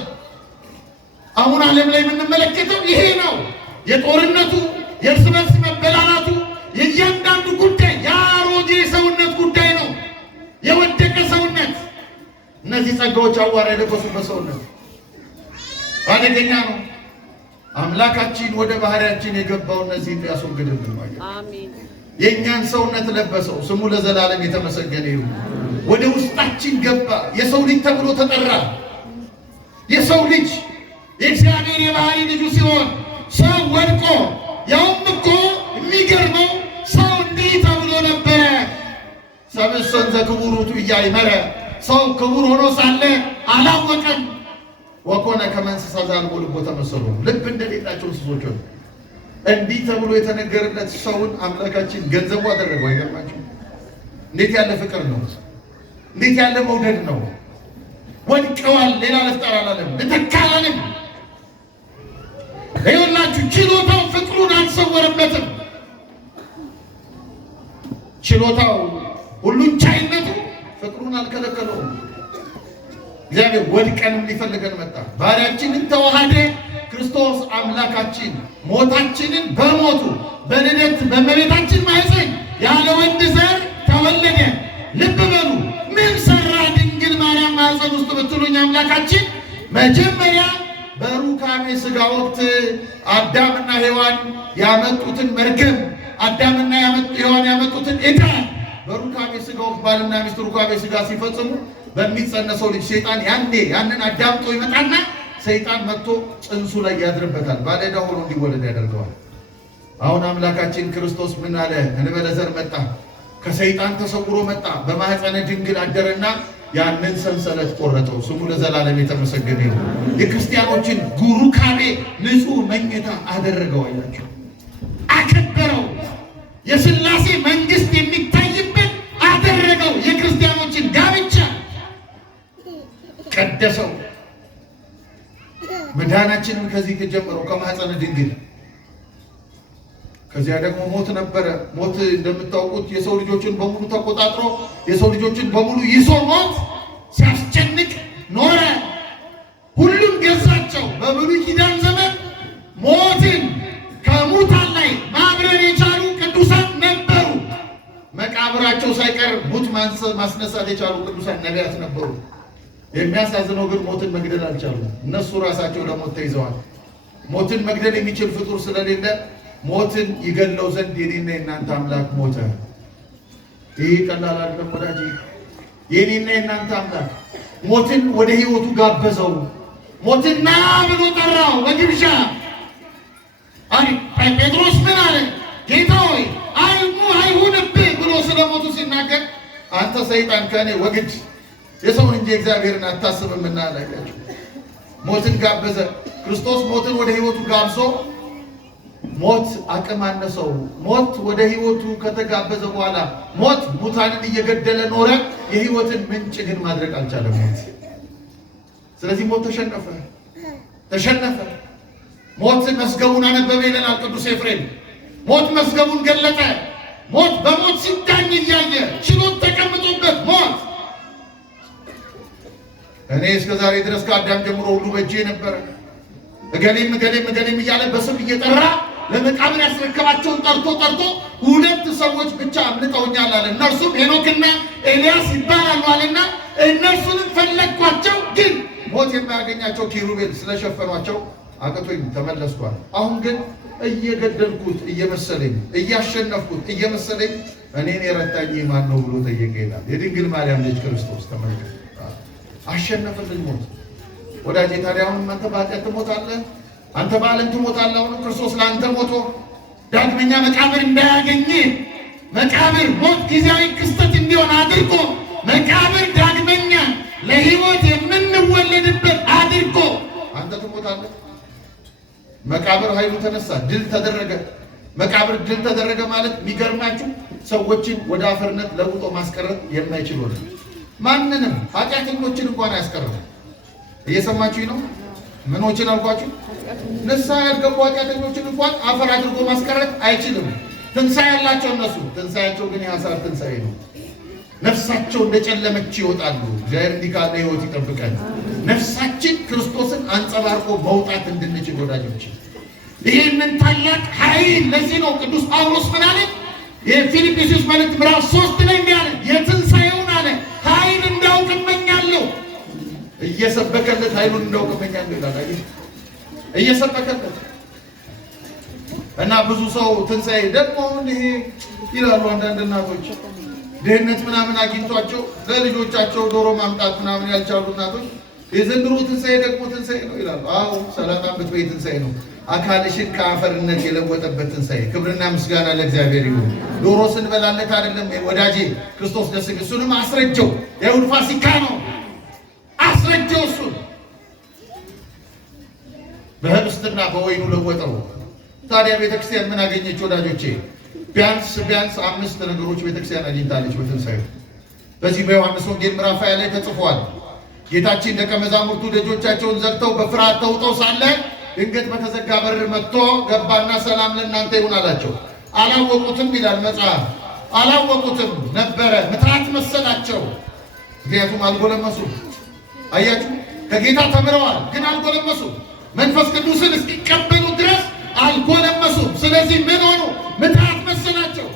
አሁን ዓለም ላይ የምንመለከተው ይሄ ነው። የጦርነቱ፣ የእርስ በርስ መበላላቱ፣ የእያንዳንዱ ጉዳይ የአሮጌ ሰውነት ጉዳይ ነው። የወደቀ ሰውነት። እነዚህ ጸጋዎች አዋራ የለበሱበት ሰውነት አደገኛ ነው። አምላካችን ወደ ባህሪያችን የገባው እነዚህ ሊያስወግድልን ማለት አሜን። የእኛን ሰውነት ለበሰው። ስሙ ለዘላለም የተመሰገነ ይሁን። ወደ ውስጣችን ገባ። የሰው ልጅ ተብሎ ተጠራ። የሰው ልጅ የእግዚአብሔር የባህሪ ልጁ ሲሆን ሰው ወድቆ፣ ያውም እኮ የሚገርመው ሰው እንዲህ ተብሎ ነበረ። ሰብእሰን ዘክቡር ውእቱ ኢያእመረ። ሰው ክቡር ሆኖ ሳለ አላወቀም። ወኮነ ከመ እንስሳ ዘአልቦ ልቦ ተመሰሉ። ልብ እንደሌላቸው እንስሶች ሆኑ። እንዲህ ተብሎ የተነገረለት ሰውን አምላካችን ገንዘቡ አደረገው። አይገርማችሁ? እንዴት ያለ ፍቅር ነው! እንዴት ያለ መውደድ ነው! ወድቀዋል። ሌላ ለፍጠር አላለም፣ እተካላለም። ይኸውላችሁ ችሎታው ፍቅሩን አልሰወረበትም። ችሎታው ሁሉን ቻይነቱ ፍቅሩን አልከለከለውም። እግዚአብሔር ወድቀንም ሊፈልገን መጣ። ባሪያችንን ተዋሃደ። ክርስቶስ አምላካችን ሞታችንን በሞቱ በልደት በእመቤታችን ማኅፀን ያለ ወንድ ዘር ተወለደ። ልብ በሉ፣ ምን ሰራ ድንግል ማርያም ማኅፀን ውስጥ ብትሉኝ አምላካችን መጀመሪያ በሩካቤ ሥጋ ወቅት አዳምና ሔዋን ያመጡትን መርገም፣ አዳምና ሔዋን ያመጡትን ዕዳ በሩካቤ ሥጋ ወቅት ባልና ሚስት ሩካቤ ሥጋ ሲፈጽሙ በሚጸነሰው ልጅ ሰይጣን ያንን አዳምጦ ይመጣና ሰይጣን መጥቶ ጽንሱ ላይ ያድርበታል። ባለዕዳ ሆኖ እንዲወለድ ያደርገዋል። አሁን አምላካችን ክርስቶስ ምን አለ? እንበለ ዘር መጣ፣ ከሰይጣን ተሰውሮ መጣ፣ በማኅፀነ ድንግል አደረና ያንን ሰንሰለት ቆረጠው። ስሙ ለዘላለም የተመሰገነ ይሁን። የክርስቲያኖችን ሩካቤ ንጹሕ መኝታ አደረገው። አያቸው፣ አከበረው። የሥላሴ መንግሥት የሚታይበት አደረገው። የክርስቲያኖችን ጋብቻ ቀደሰው። መዳናችንን ከዚህ ከጀመረው ከማኅፀነ ድንግል። ከዚያ ደግሞ ሞት ነበረ። ሞት እንደምታውቁት የሰው ልጆችን በሙሉ ተቆጣጥሮ የሰው ልጆችን በሙሉ ይዞ ሞት ሲያስጨንቅ ኖረ። ሁሉም ገዛቸው። በብሉይ ኪዳን ዘመን ሞትን ከሙታን ላይ ማብረር የቻሉ ቅዱሳን ነበሩ። መቃብራቸው ሳይቀር ሙት ማስነሳት የቻሉ ቅዱሳን ነቢያት ነበሩ። የሚያሳዝነው ግን ሞትን መግደል አልቻሉም። እነሱ ራሳቸው ለሞት ተይዘዋል። ሞትን መግደል የሚችል ፍጡር ስለሌለ ሞትን ይገለው ዘንድ የኔና የእናንተ አምላክ ሞተ። ይህ ቀላል አይደለም ወዳጅ። የኔና የእናንተ አምላክ ሞትን ወደ ሕይወቱ ጋበዘው። ሞትን ና ብሎ ጠራው በግብዣ። ጴጥሮስ ምን አለ? ጌታ ሆይ አይሁንብህ ብሎ ስለ ሞቱ ሲናገር አንተ ሰይጣን ከእኔ ወግድ፣ የሰውን እንጂ እግዚአብሔርን አታስብምና አላቸው። ሞትን ጋበዘ። ክርስቶስ ሞትን ወደ ሕይወቱ ጋብዞ ሞት አቅም አነሰው። ሞት ወደ ሕይወቱ ከተጋበዘ በኋላ ሞት ሙታንን እየገደለ ኖረ። የሕይወትን ምንጭ ግን ማድረግ አልቻለም ሞት። ስለዚህ ሞት ተሸነፈ። ሞት መዝገቡን አነበበ ይለናል ቅዱስ ኤፍሬም። ሞት መዝገቡን ገለጠ። ሞት በሞት ሲዳኝ እያየ ችሎት ተቀምጦበት ሞት እኔ እስከ ዛሬ ድረስ ከአዳም ጀምሮ ሁሉ በእጄ ነበረ እገሌም እያለ በስም እየጠራ ለመቃብር ያስረከባቸውን ጠርቶ 2 ሰዎች ብቻ አምልጠውኛል አለ። እነርሱም ሄኖክና ኤልያስ ይባላሉ አለና እነርሱንም ፈለግኳቸው፣ ግን ሞት የማያገኛቸው ኪሩቤል ስለሸፈኗቸው አቅቶኝ ተመለስኳል። አሁን ግን እየገደልኩት እየመሰለኝ እያሸነፍኩት እየመሰለኝ እኔን የረታኝ ማን ነው ብሎ ጠየቀ ይላል የድንግል ማርያም ልጅ ክርስቶስ። ተመልከት፣ አሸነፈልኝ ሞት። ወዳጄ ታዲያ አሁንም አንተ በኃጢአት ትሞታለህ፣ አንተ በዓለም ትሞታለህ። አሁንም ክርስቶስ ለአንተ ሞቶ ዳግመኛ መቃብር እንዳያገኝ መቃብር ሞት ጊዜያዊ ክስተት እንዲሆን አድርጎ መቃብር ዳግመኛ ለሕይወት የምንወለድበት አድርጎ አንተ ትሞታለህ። መቃብር ኃይሉ ተነሳ፣ ድል ተደረገ። መቃብር ድል ተደረገ ማለት የሚገርማችሁ ሰዎችን ወደ አፈርነት ለውጦ ማስቀረት የማይችል ሆነ። ማንንም ኃጢአተኞችን እንኳን አያስቀርም። እየሰማችሁኝ ነው? ምኖችን አልኳችሁ? ንስሐ ያልገቡ ኃጢአተኞችን እንኳን አፈር አድርጎ ማስቀረት አይችልም። ትንሣኤ ያላቸው እነሱ፣ ትንሣኤያቸው ግን የሐሳብ ትንሣኤ ነው። ነፍሳቸው እንደጨለመች ይወጣሉ። እግዚአብሔር እንዲህ ካለ ሕይወት ይጠብቀን። ነፍሳችን ክርስቶስን አንጸባርቆ መውጣት እንድንችል ወዳጆች፣ ይህንን ታላቅ ኃይል ለዚህ ነው ቅዱስ ጳውሎስ ምን አለ? የፊልጵስዩስ መልእክት ምዕራፍ 3 ላይ እንዲህ አለ፣ የትንሣኤውን አለ ኃይል እንዳውቅ እመኛለሁ። እየሰበከለት ኃይሉን እንዳውቅ እመኛለሁ ይላል። እየሰበከለት እና ብዙ ሰው ትንሣኤ ደግሞ እንዲህ ይላሉ። አንዳንድ እናቶች ድህነት ምናምን አግኝቷቸው ለልጆቻቸው ዶሮ ማምጣት ምናምን ያልቻሉ እናቶች የዘንድሮ ትንሣኤ ደግሞ ትንሣኤ ነው ይላሉ። አዎ ሰላጣን ብትበይ ትንሣኤ ነው። አካልሽን ከአፈርነት የለወጠበት ትንሣኤ። ክብርና ምስጋና ለእግዚአብሔር ይሁን። ዶሮ ስንበላለት አይደለም ወዳጄ ክርስቶስ ደስ ይበል። እሱንም አስረጀው። የይሁዳ ፋሲካ ነው። አስረጀው። እሱን በህብስትና በወይኑ ለወጠው። ታዲያ ቤተክርስቲያን ምን አገኘች ወዳጆቼ? ቢያንስ 5 ነገሮች ቤተክርስቲያን አግኝታለች በትንሣኤው። በዚህ በዮሐንስ ወንጌል ምዕራፍ 20 ላይ ተጽፏል። ጌታችን ደቀ መዛሙርቱ ደጆቻቸውን ዘግተው በፍርሃት ተውጠው ሳለ ድንገት በተዘጋ በር መጥቶ ገባና ሰላም ለእናንተ ይሁን አላቸው። አላወቁትም ይላል መጽሐፍ። አላወቁትም ነበረ፣ ምትሃት መሰላቸው። ምክንያቱም አልጎለመሱም። አያችሁ፣ ከጌታ ተምረዋል፣ ግን አልጎለመሱም። መንፈስ ቅዱስን እስኪቀበሉ ድረስ አልጎለመሱም። ስለዚህ ምን ሆኑ? ምትሃት መሰላቸው።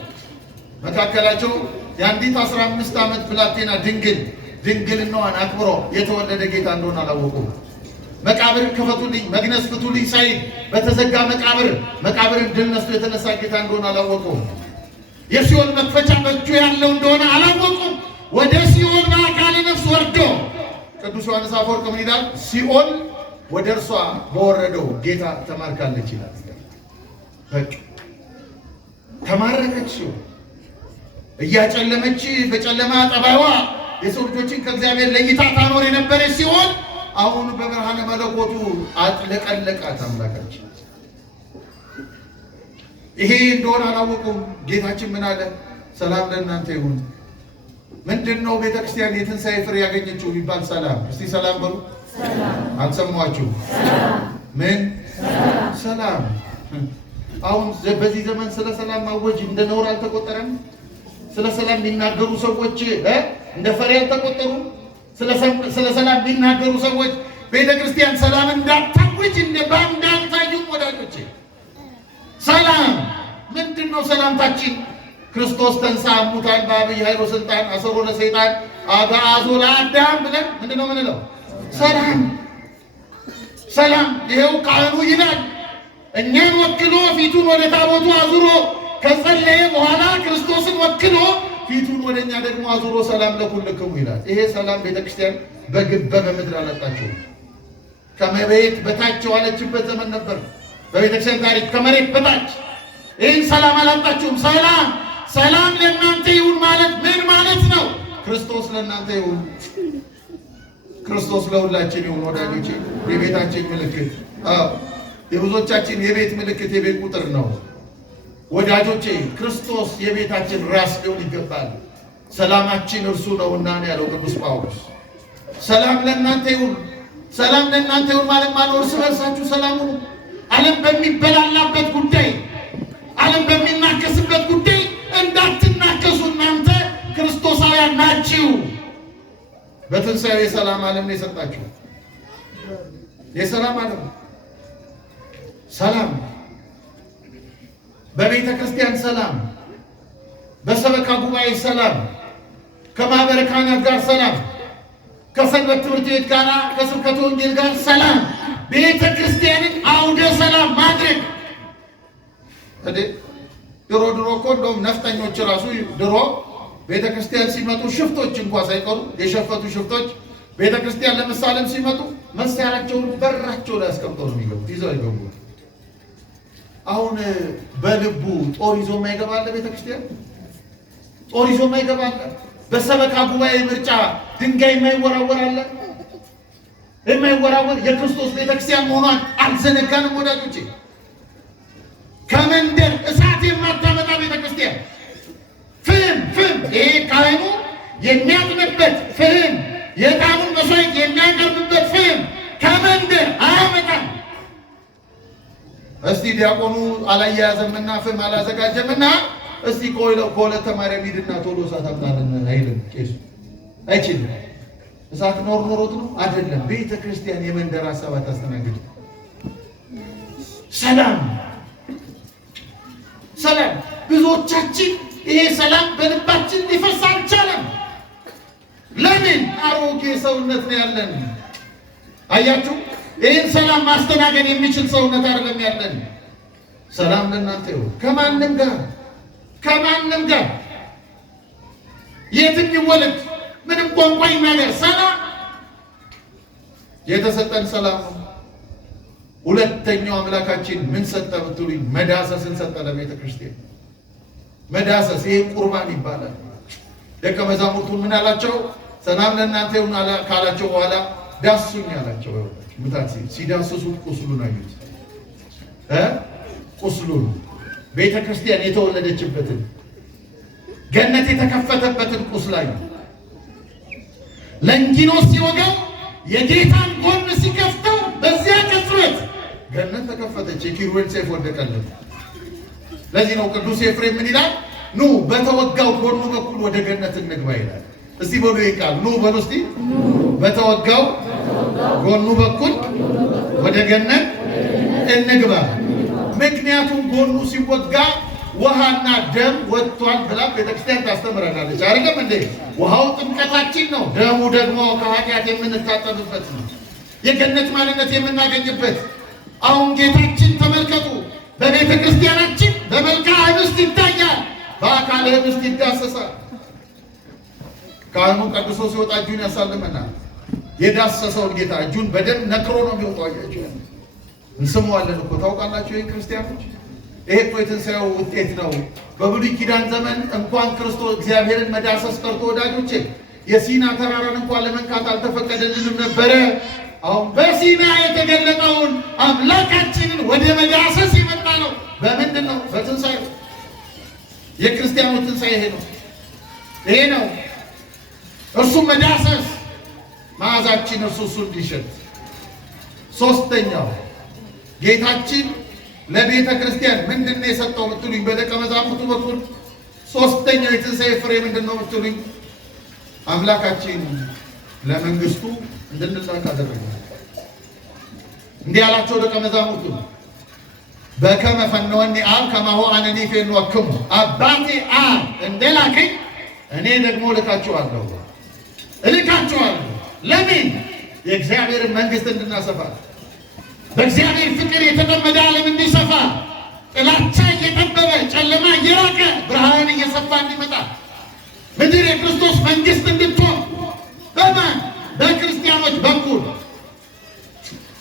መካከላቸው የአንዲት 15 ዓመት ብላቴና ድንግልናዋን አክብሮ የተወለደ ጌታ እንደሆነ አላወቁም። መቃብር ክፈቱልኝ፣ መግነዝ ፍቱልኝ ሳይል በተዘጋ መቃብርን ድል ነስቶ የተነሳ ጌታ እንደሆነ አላወቁም። የሲኦል መክፈቻ በእጁ ያለው እንደሆነ አላወቁም። ወደ ሲኦል በአካለ ነፍስ ወርዶ ቅዱስ ዮሐንስ አፈወርቅ ምን ይላል? ሲኦል ወደ እርሷ በወረደው ጌታ ተማርካለች ይላል። በቃ ተማረከች። እያጨለመች በጨለማ ጠባይዋ የሰው ልጆችን ከእግዚአብሔር ለይታ ታኖር የነበረች ሲሆን አሁን በብርሃነ መለኮቱ አጥለቀለቃት አምላካችን። ይሄ እንደሆነ አላወቁም። ጌታችን ምን አለ? ሰላም ለእናንተ ይሁን። ምንድነው ቤተክርስቲያን የትንሣኤ ፍሬ ያገኘችው ቢባል ሰላም። እስቲ ሰላም በሉ። አልሰማችሁ? ምን ሰላም? አሁን በዚህ ዘመን ስለ ሰላም ማወጅ እንደ ነውር አልተቆጠረም? ስለ ሰላም የሚናገሩ ሰዎች እንደ ፈሪ አልተቆጠሩም? ስለ ሰላም የሚናገሩ ሰዎች ቤተክርስቲያን ሰላም እንዳታውጅ እንደ ባንዳ አልታዩም? ወዳጆቼ ሰላም ምንድነው? ሰላምታችን ክርስቶስ ተንሥአ እሙታን በዐቢይ ኃይል ወሥልጣን አሰሮ ለሰይጣን አግዓዞ ለአዳም ብለን ምንድነው ምንለው? ሰላም ሰላም። ይኸው ካህኑ ይላል እኛን ወክሎ ፊቱን ወደ ታቦቱ አዙሮ ከጸለየ በኋላ ክርስቶስን ወክሎ ፊቱን ወደ እኛ ደግሞ አዙሮ ሰላም ለኩልክሙ ይላል። ይሄ ሰላም ቤተክርስቲያን በግበ በምድር አላጣችው። ከመሬት በታች የዋለችበት ዘመን ነበር በቤተክርስቲያን ታሪክ። ከመሬት በታች ይህን ሰላም አላጣችሁም። ሰላም ለእናንተ ይሁን ማለት ምን ማለት ነው? ክርስቶስ ለእናንተ ይሁን፣ ክርስቶስ ለሁላችን ይሁን። ወዳጆቼ የቤታችን ምልክት የብዙዎቻችን የቤት ምልክት የቤት ቁጥር ነው። ወዳጆቼ ክርስቶስ የቤታችን ራስ ሊሆን ይገባል። ሰላማችን እርሱ ነውና ነው ያለው ቅዱስ ጳውሎስ። ሰላም ለእናንተ ይሁን። ሰላም ለእናንተ ይሁን ማለት እርስ በርሳችሁ ሰላም ሁኑ። ዓለም በሚበላላበት ጉዳይ፣ ዓለም በሚናከስበት ጉዳይ እንዳትናከሱ። እናንተ ክርስቶሳውያን ናችሁ። በትንሣኤው የሰላም ዓለም ነው የሰጣችሁ። የሰላም ዓለም ሰላም፣ በቤተ ክርስቲያን ሰላም፣ በሰበካ ጉባኤ ሰላም፣ ከማኅበረ ካህናት ጋር ሰላም፣ ከሰንበት ትምህርት ቤት ጋር ከስብከተ ወንጌል ጋር ሰላም፣ ቤተ ክርስቲያንን አውደ ሰላም ማድረግ። ድሮ እኮ እንደውም ነፍጠኞች ራሱ ድሮ ቤተ ክርስቲያን ሲመጡ ሽፍቶች እንኳ ሳይቀሩ የሸፈቱ ሽፍቶች ቤተ ክርስቲያን ለመሳለም ሲመጡ መሳሪያቸውን በራቸው ላይ አስቀምጠው ነው የሚገቡት፣ ይዘው ይገቡ። አሁን በልቡ ጦር ይዞ የማይገባለ ቤተ ክርስቲያን ጦር ይዞ የማይገባለ በሰበካ ጉባኤ ምርጫ ድንጋይ የማይወራወራለ የማይወራወር የክርስቶስ ቤተክርስቲያን መሆኗን አልዘነጋንም ወዳጆቼ። ከመንደር እሳት የማታመጣ ቤተክርስቲያን ፍም ይሄ ካህኑ የሚያጥንበት ፍም፣ የዕጣኑን መስዋዕት የሚያቀርብበት ፍም ከመንደር አያመጣም። እስቲ ዲያቆኑ አላያያዘምና ፍም አላዘጋጀምና እስቲ ከወለተ ማርያም ሂድና ቶሎ እሳት አምጣልን አይልም ቄሱ። አይችልም። እሳት ኖሮት ነው አይደለም። ቤተ ክርስቲያን የመንደር ሀሳብ አታስተናግድ። ሰላም ብዙዎቻችን ይሄ ሰላም በልባችን ሊፈስ አልቻለም። ለምን? አሮጌ ሰውነት ነው ያለን። አያችሁ፣ ይህን ሰላም ማስተናገድ የሚችል ሰውነት አይደለም ያለን። ሰላም ለእናንተ ይሁን። ከማንም ጋር የትም ይወለድ ምንም ቋንቋ ይናገር ሰላም የተሰጠን ሰላም ነው። ሁለተኛው አምላካችን ምን ሰጠ ብትሉኝ፣ መዳሰስን ሰጠ ለቤተ ክርስቲያን። መዳሰስ ይሄ ቁርባን ይባላል። ደቀ መዛሙርቱን ምን አላቸው? ሰላም ለእናንተ ይሁን ካላቸው በኋላ ዳሱኝ አላቸው። ምታት ሲዳስሱት ቁስሉን አዩት። ቁስሉን ቤተ ክርስቲያን የተወለደችበትን ገነት የተከፈተበትን ቁስላዩ ለንጊኖስ ሲወጋው የጌታን ጎን ሲከፍተው በዚያ ቅጽበት ገነት ተከፈተች። የኪሩቤል ሰይፍ ወደቀለት። ለዚህ ነው ቅዱስ ኤፍሬም ምን ይላል? ኑ በተወጋው ጎኑ በኩል ወደ ገነት እንግባ ይላል። እስቲ በሉ ይቃል ኑ በሉ እስቲ በተወጋው ጎኑ በኩል ወደ ገነት እንግባ። ምክንያቱም ጎኑ ሲወጋ ውሃና ደም ወጥቷል ብላ ቤተክርስቲያን ታስተምረናለች። አይደለም እንዴ? ውሃው ጥምቀታችን ነው፣ ደሙ ደግሞ ከኃጢአት የምንታጠብበት ነው፣ የገነት ማንነት የምናገኝበት። አሁን ጌታችን ተመልከቱ፣ በቤተ ክርስቲያናችን በመልክዓ ኅብስት ይታያል፣ በአካለ ኅብስት ይዳሰሳል። ካህኑ ቀድሶ ሲወጣ እጁን ያሳልመናል። የዳሰሰውን ጌታ እጁን በደም ነክሮ ነው የሚወጣው። አያችሁ፣ እንስመዋለን እኮ ታውቃላችሁ። ይህ ክርስቲያኖች ይሄ እኮ የትንሣኤው ውጤት ነው። በብሉይ ኪዳን ዘመን እንኳን ክርስቶስ እግዚአብሔርን መዳሰስ ቀርቶ ወዳጆቼ የሲና ተራራን እንኳን ለመንካት አልተፈቀደልንም ነበረ። አሁን በሲና የተገለጠውን አምላካችንን ወደ መዳሰስ የመጣ ነው። በምንድን ነው? በትንሣኤው። የክርስቲያኑ ትንሣኤ ይሄ ነው። እርሱም መዳሰስ፣ መዓዛችን እርሱ እንዲሸት። ሶስተኛው ጌታችን ለቤተ ክርስቲያን ምንድን ነው የሰጠው ብትሉኝ፣ በደቀ መዛሙርቱ በኩል ሶስተኛው የትንሣኤ ፍሬ ምንድን ነው ብትሉኝ፣ አምላካችን ለመንግስቱ እንድንላክ አደረገ። እንዲህ ያላቸው ደቀ መዛሙርቱ በከመ ፈነወኒ አብ ከማሁ አነኒ ፈንወክሙ፣ አባቴ አብ እንደላከኝ እኔ ደግሞ እልካችኋለሁ። ለምን? የእግዚአብሔርን መንግስት እንድናሰፋ፣ በእግዚአብሔር ፍቅር የተጠመደ ዓለም እንዲሰፋ፣ ጥላቻ እየጠበበ ጨለማ እየራቀ ብርሃን እየሰፋ እንዲመጣ፣ ምድር የክርስቶስ መንግስት እንድትሆን በማን በክርስቲያኖች በኩል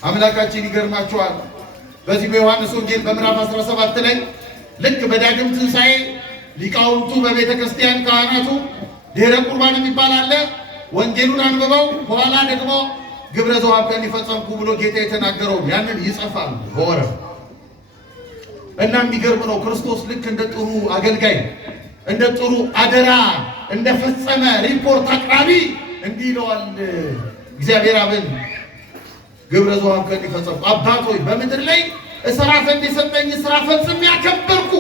አምላካችን ይገርማቸዋል። በዚህ በዮሐንስ ወንጌል በምዕራፍ 17 ላይ ልክ በዳግም ትንሣኤ ሊቃውንቱ በቤተ ክርስቲያን ካህናቱ ድኅረ ቁርባን የሚባል አለ። ወንጌሉን አንብበው በኋላ ደግሞ ግብረ ዘወሀብከኒ ፈጸምኩ ብሎ ጌታ የተናገረው ያንን ይጽፋሉ በወረብ እና የሚገርም ነው። ክርስቶስ ልክ እንደ ጥሩ አገልጋይ፣ እንደ ጥሩ አደራ እንደፈጸመ ሪፖርት አቅራቢ እንዲህ ይለዋል እግዚአብሔር አብን ግብረ ዘወሀብከኒ ፈጸምኩ። አባት ሆይ በምድር ላይ እሰራ ዘንድ የሰጠኝ ስራ ፈጽሜ ያከበርኩ፣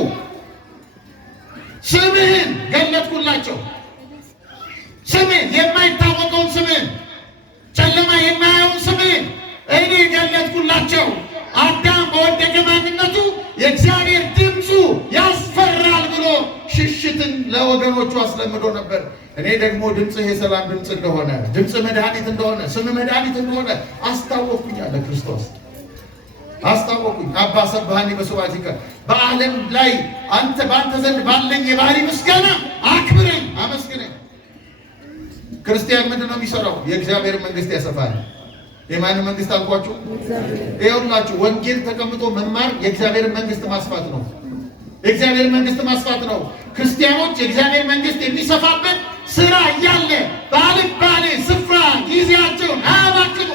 ስምህን ገለጥኩላቸው። ስምህን የማይታወቀውን ስምህን፣ ጨለማ የማያየውን ስምህን እኔ ገለጥኩላቸው። አዳም በወደቀ ማንነቱ የእግዚአብሔር ድምፁ ያስፈራል ብሎ ሽሽትን ለወገኖቹ አስለምዶ ነበር። እኔ ደግሞ ድምፅህ የሰላም ድምፅ እንደሆነ፣ ድምፅ መድኃኒት እንደሆነ፣ ስም መድኃኒት እንደሆነ አስታወቅኩኝ አለ ክርስቶስ። አስታወቅኩኝ። አባ ሰብሐኒ በስብሐቲከ፣ በዓለም ላይ በአንተ ዘንድ ባለኝ የባህሪ ምስጋና አክብረኝ፣ አመስግነኝ። ክርስቲያን ምንድን ነው የሚሰራው? የእግዚአብሔር መንግስት ያሰፋል። የማን መንግስት አልኳችሁ? ይኸውላችሁ ወንጌል ተቀምጦ መማር የእግዚአብሔር መንግስት ማስፋት ነው። የእግዚአብሔር መንግስት ማስፋት ነው። ክርስቲያኖች የእግዚአብሔር መንግስት የሚሰፋበት ስራ እያለ ባልባሌ ስፍራ ጊዜያቸውን አያባክኑ።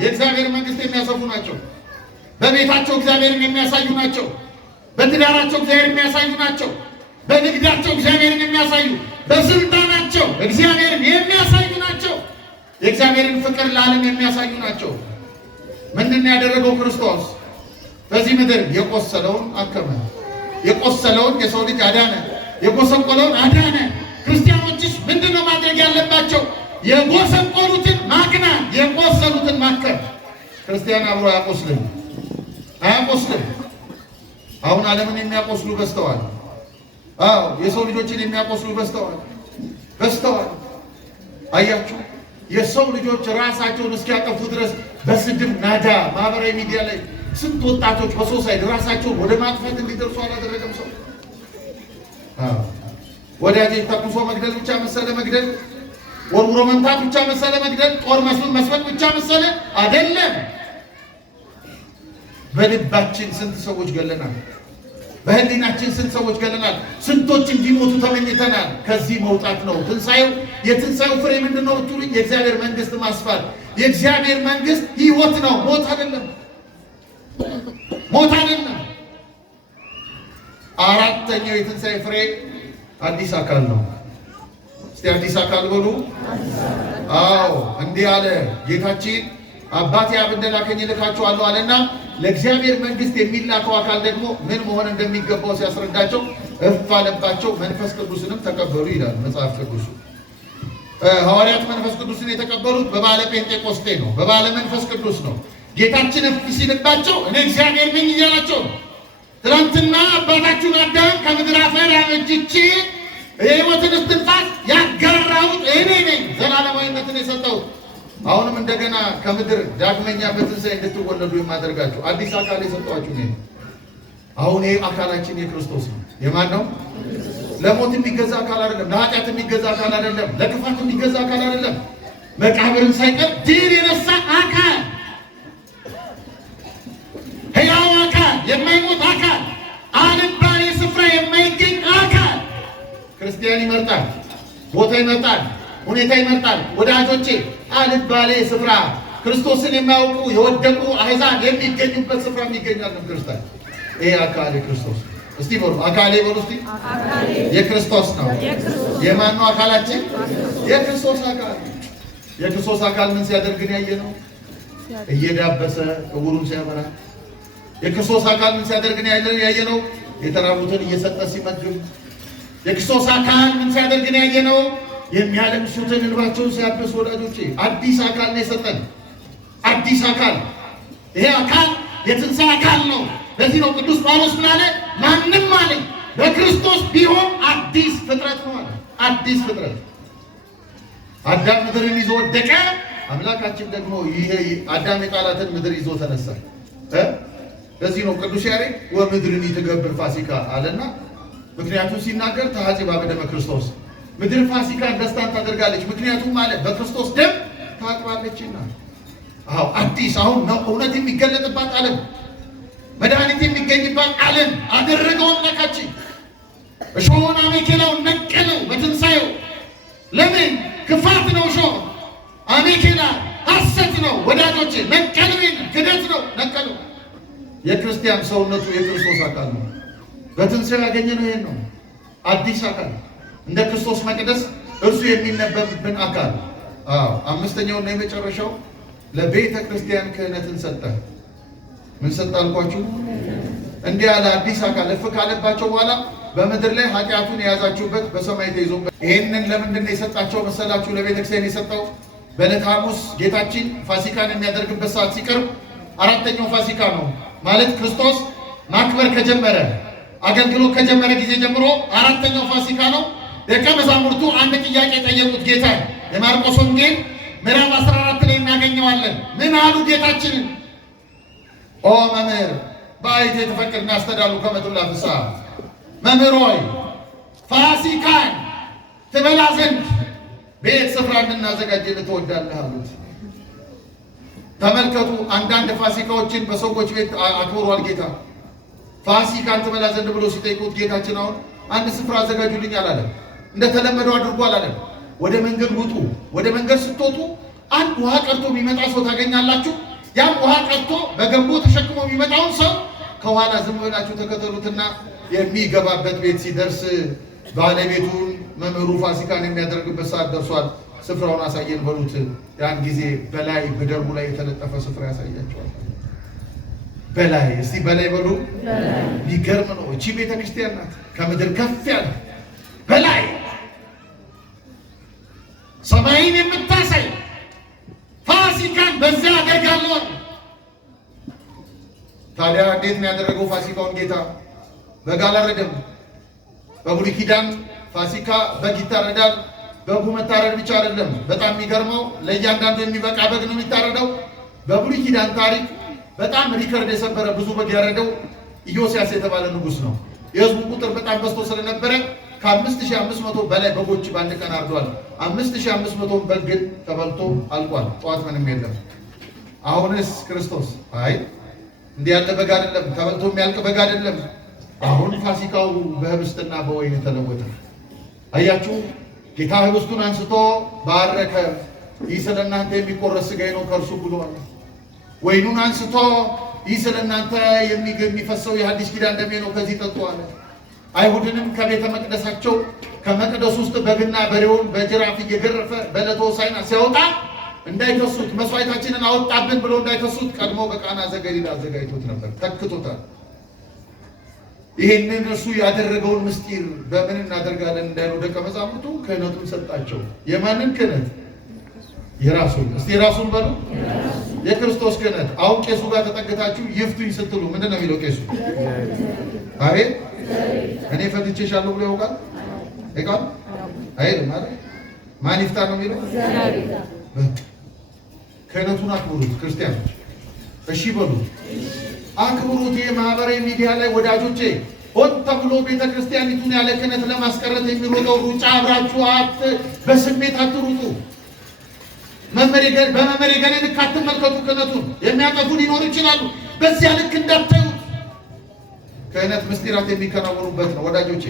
የእግዚአብሔር መንግስት የሚያሰፉ ናቸው። በቤታቸው እግዚአብሔርን የሚያሳዩ ናቸው። በትዳራቸው እግዚአብሔርን የሚያሳዩ ናቸው። በንግዳቸው እግዚአብሔርን የሚያሳዩ፣ በስልጣናቸው እግዚአብሔርን የሚያሳዩ ናቸው። የእግዚአብሔርን ፍቅር ለዓለም የሚያሳዩ ናቸው። ምንድን ያደረገው ክርስቶስ? በዚህ ምድር የቆሰለውን አከመ። የቆሰለውን የሰው ልጅ አዳነ። የጎሰቆለውን አዳነ። ክርስቲያኖችስ ምንድነው ማድረግ ያለባቸው? የጎሰቆሉትን ማቅናት፣ የቆሰሉትን ማከም። ክርስቲያን አብሮ አያቆስልም። አሁን ዓለምን የሚያቆስሉ በዝተዋል። የሰው ልጆችን የሚያቆስሉ በዝተዋል። አያችሁ፣ የሰው ልጆች ራሳቸውን እስኪያጠፉ ድረስ በስድብ ናዳ ማህበራዊ ሚዲያ ላይ ስንት ወጣቶች በሶሳይድ ራሳቸውን ወደ ማጥፋት እንዲደርሱ አላደረገም ሰው? ወዳጄ ተኩሶ መግደል ብቻ መሰለ መግደል፣ ወርውሮ መምታት ብቻ መሰለ መግደል፣ ጦር መስበቅ ብቻ መሰለ አይደለም። በልባችን ስንት ሰዎች ገለናል። በህሊናችን ስንት ሰዎች ገለናል። ስንቶች እንዲሞቱ ተመኝተናል። ከዚህ መውጣት ነው ትንሣኤው። የትንሣኤው ፍሬ ምንድን ነው ብትሉኝ፣ የእግዚአብሔር መንግስት ማስፋት። የእግዚአብሔር መንግስት ህይወት ነው፣ ሞት አይደለም። አራተኛው የትንሣኤ ፍሬ አዲስ አካል ነው። እስቲ አዲስ አካል በሉ። እንዲህ አለ ጌታችን፣ አባቴ አብ እንደላከኝ እልካችኋለሁ አለና ለእግዚአብሔር መንግስት የሚላከው አካል ደግሞ ምን መሆን እንደሚገባው ሲያስረዳቸው እፍ አለባቸው። መንፈስ ቅዱስንም ተቀበሉ ይላል መጽሐፍ ቅዱሱ። ሐዋርያት መንፈስ ቅዱስን የተቀበሉት በበዓለ ጴንጤቆስጤ ነው፣ በበዓለ መንፈስ ቅዱስ ነው። ጌታችን እፍ ሲልባቸው እኔ እግዚአብሔር ነኝ እያላቸው ነው። ትናንትና አባታችሁን አዳም ከምድር አፈር አበጅቼ የሕይወትን እስትንፋስ ያጋራሁት እኔ ነኝ፣ ዘላለማዊነትን የሰጠሁት። አሁንም እንደገና ከምድር ዳግመኛ በትንሣኤ እንድትወለዱ የማደርጋችሁ አዲስ አካል የሰጠኋችሁ ነኝ። አሁን ይህ አካላችን የክርስቶስ ነው። የማን ነው? ለሞት የሚገዛ አካል አይደለም። ለኃጢአት የሚገዛ አካል አይደለም። ለክፋት የሚገዛ አካል አይደለም። መቃብርን ሳይቀር ድል የነሳ አካል፣ ሕያው አካል፣ የማይሞት አካል፣ አልባሌ ስፍራ የማይገኝ አካል። ክርስቲያን ይመርጣል፣ ቦታ ይመርጣል፣ ሁኔታ ይመርጣል። ወዳጆቼ አልባሌ ስፍራ ክርስቶስን የማያውቁ የወደቁ አሕዛብ የሚገኙበት ስፍራ የሚገኛል ክርስቲያን። ይሄ አካል ክርስቶስ እስቲ በሉ አካሌ በሉ እስቲ የክርስቶስ ነው። የማን ነው አካላችን? የክርስቶስ አካል። የክርስቶስ አካል ምን ሲያደርግን ያየ ነው? እየዳበሰ ዕውሩን ሲያበራ። የክርስቶስ አካል ምን ሲያደርግን ያየ ነው? የተራቡትን እየሰጠ ሲመግብ። የክርስቶስ አካል ምን ሲያደርግን ያየ ነው? የሚያለቅሱትን እንባቸውን ሲያብስ። ወዳጆቼ አዲስ አካል ነው የሰጠን፣ አዲስ አካል። ይሄ አካል የትንሣኤ አካል ነው። ለዚህ ነው ቅዱስ ጳውሎስ ምን አለ? ማንም አለ በክርስቶስ ቢሆን አዲስ ፍጥረት ነው አለ። አዲስ ፍጥረት። አዳም ምድርን ይዞ ወደቀ። አምላካችን ደግሞ ይሄ አዳም የጣላትን ምድር ይዞ ተነሳ። ለዚህ ነው ቅዱስ ያሬድ ወምድርን ይትገብር ፋሲካ አለና፣ ምክንያቱም ሲናገር ተሐጽባ በደመ ክርስቶስ፣ ምድር ፋሲካን ደስታን ታደርጋለች። ምክንያቱም አለ በክርስቶስ ደም ታጥባለችና። አዎ አዲስ አሁን ነው እውነት የሚገለጥባት ዓለም፣ መድኃኒት የሚገኝባት ዓለም አደረገው አምላካችን። እሾህና አሜኬላውን ነቀለው በትንሣኤው። ለምን? ክፋት ነው እሾህ፣ አሜኬላ ሐሰት ነው ወዳጆቼ። ነቀለው፣ ክደት ነው ነቀለው። የክርስቲያን ሰውነቱ የክርስቶስ አካል ነው። በትንሣኤው ያገኘነው ይሄን ነው። አዲስ አካል እንደ ክርስቶስ መቅደስ እርሱ የሚነበብብን አካል። አምስተኛውና የመጨረሻው ለቤተ ክርስቲያን ክህነትን ሰጠ። ምን ሰጠ አልኳችሁ? እንዲህ ያለ አዲስ አካል እፍ ካለባቸው በኋላ በምድር ላይ ኃጢአቱን የያዛችሁበት በሰማይ ተይዞበት። ይህንን ለምንድን ነው የሰጣቸው መሰላችሁ? ለቤተ ክርስቲያን የሰጠው በዕለተ ሐሙስ ጌታችን ፋሲካን የሚያደርግበት ሰዓት ሲቀርብ፣ አራተኛው ፋሲካ ነው ማለት ክርስቶስ ማክበር ከጀመረ አገልግሎት ከጀመረ ጊዜ ጀምሮ አራተኛው ፋሲካ ነው። ደቀ መዛሙርቱ አንድ ጥያቄ ጠየቁት ጌታ። የማርቆስ ወንጌል ምዕራፍ 14 ላይ እናገኘዋለን። ምን አሉ ጌታችንን? ኦ መምህር በአይቴ ተፈቅድና አስተዳሉ ከመትብላ ፍስሐ፣ መምህር ሆይ ፋሲካን ትበላ ዘንድ ቤት ስፍራ እንድናዘጋጅልህ ትወዳለህ አሉት። ተመልከቱ፣ አንዳንድ ፋሲካዎችን በሰዎች ቤት አክብሯል ጌታ። ፋሲካን ትበላ ዘንድ ብሎ ሲጠይቁት ጌታችን አሁን አንድ ስፍራ አዘጋጁልኝ አላለም። እንደተለመደው አድርጎ አላለም። ወደ መንገድ ውጡ። ወደ መንገድ ስትወጡ አንድ ውሃ ቀርቶ የሚመጣ ሰው ታገኛላችሁ። ያም ውሃ ቀርቶ በገንቦ ተሸክሞ የሚመጣውን ሰው ከኋላ ዝም ብላችሁ ተከተሉትና የሚገባበት ቤት ሲደርስ ባለቤቱን መምህሩ ፋሲካን የሚያደርግበት ሰዓት ደርሷል፣ ስፍራውን አሳየን በሉት። ያን ጊዜ በላይ በደርቡ ላይ የተለጠፈ ስፍራ ያሳያቸዋል። በላይ እስቲ በላይ በሉ። የሚገርም ነው። እቺ ቤተ ክርስቲያን ናት፣ ከምድር ከፍ ያለ በላይ ሰማይን የምታሳይ ፋሲካን በዚያ አደርጋለሁ። ታዲያ እንዴት ነው ያደረገው ፋሲካውን ጌታ? በግ አላረደም። በብሉይ ኪዳን ፋሲካ በግ ይታረዳል። በጉ መታረድ ብቻ አይደለም። በጣም የሚገርመው ለእያንዳንዱ የሚበቃ በግ ነው የሚታረደው። በብሉይ ኪዳን ታሪክ በጣም ሪከርድ የሰበረ ብዙ በግ ያረደው ኢዮስያስ የተባለ ንጉሥ ነው። የህዝቡ ቁጥር በጣም በዝቶ ስለነበረ ከ5500 በላይ በጎች በአንድ ቀን አርዷል። 5500 በግ ግን ተበልቶ አልቋል። ጠዋት ምንም የለም። አሁንስ ክርስቶስ አይ እንዲህ ያለ በግ አይደለም፣ ተበልቶ የሚያልቅ በግ አይደለም። አሁን ፋሲካው በህብስትና በወይን ተለወጠ። አያችሁ፣ ጌታ ህብስቱን አንስቶ ባረከ። ይህ ስለ እናንተ የሚቆረስ ሥጋዬ ነው ከእርሱ ብሏል። ወይኑን አንስቶ ይህ ስለ እናንተ የሚፈሰው የሐዲስ ኪዳን ደሜ ነው ከዚህ ጠጡ አለ። አይሁድንም ከቤተ መቅደሳቸው ከመቅደስ ውስጥ በግና በሬውን በጅራፍ እየገረፈ በዕለተ ሆሳዕና ሲያወጣ እንዳይከሱት፣ መስዋዕታችንን አወጣብን ብሎ እንዳይከሱት ቀድሞ በቃና ዘገሊላ አዘጋጅቶት ነበር፣ ተክቶታል። ይህንን እሱ ያደረገውን ምስጢር በምን እናደርጋለን እንዳይሉ ደቀ መዛሙርቱ ክህነቱን ሰጣቸው። የማንን ክህነት? የራሱን። እስቲ የራሱን በሉ። የክርስቶስ ክህነት። አሁን ቄሱ ጋር ተጠግታችሁ ይፍቱኝ ስትሉ ምንድን ነው የሚለው ቄሱ? አቤት እኔ ፈትቼሻለሁ ብሎ ያውቃል? ይቃል አይልም ማለት ማን ይፍታ ነው የሚለው? ክህነቱን አክብሩት ክርስቲያኖች፣ እሺ በሉ አክብሩት። የማህበራዊ ሚዲያ ላይ ወዳጆቼ ሆን ተብሎ ቤተ ክርስቲያኒቱን ያለ ክህነት ለማስቀረት የሚሮጠው ሩጫ አብራችሁ በስሜት አትሩጡ። በመመሬ ገሌ ልክ አትመልከቱ። ክህነቱን የሚያጠፉ ሊኖሩ ይችላሉ። በዚያ ልክ እንዳታዩት። ክህነት ምስጢራት የሚከናወኑበት ነው ወዳጆቼ።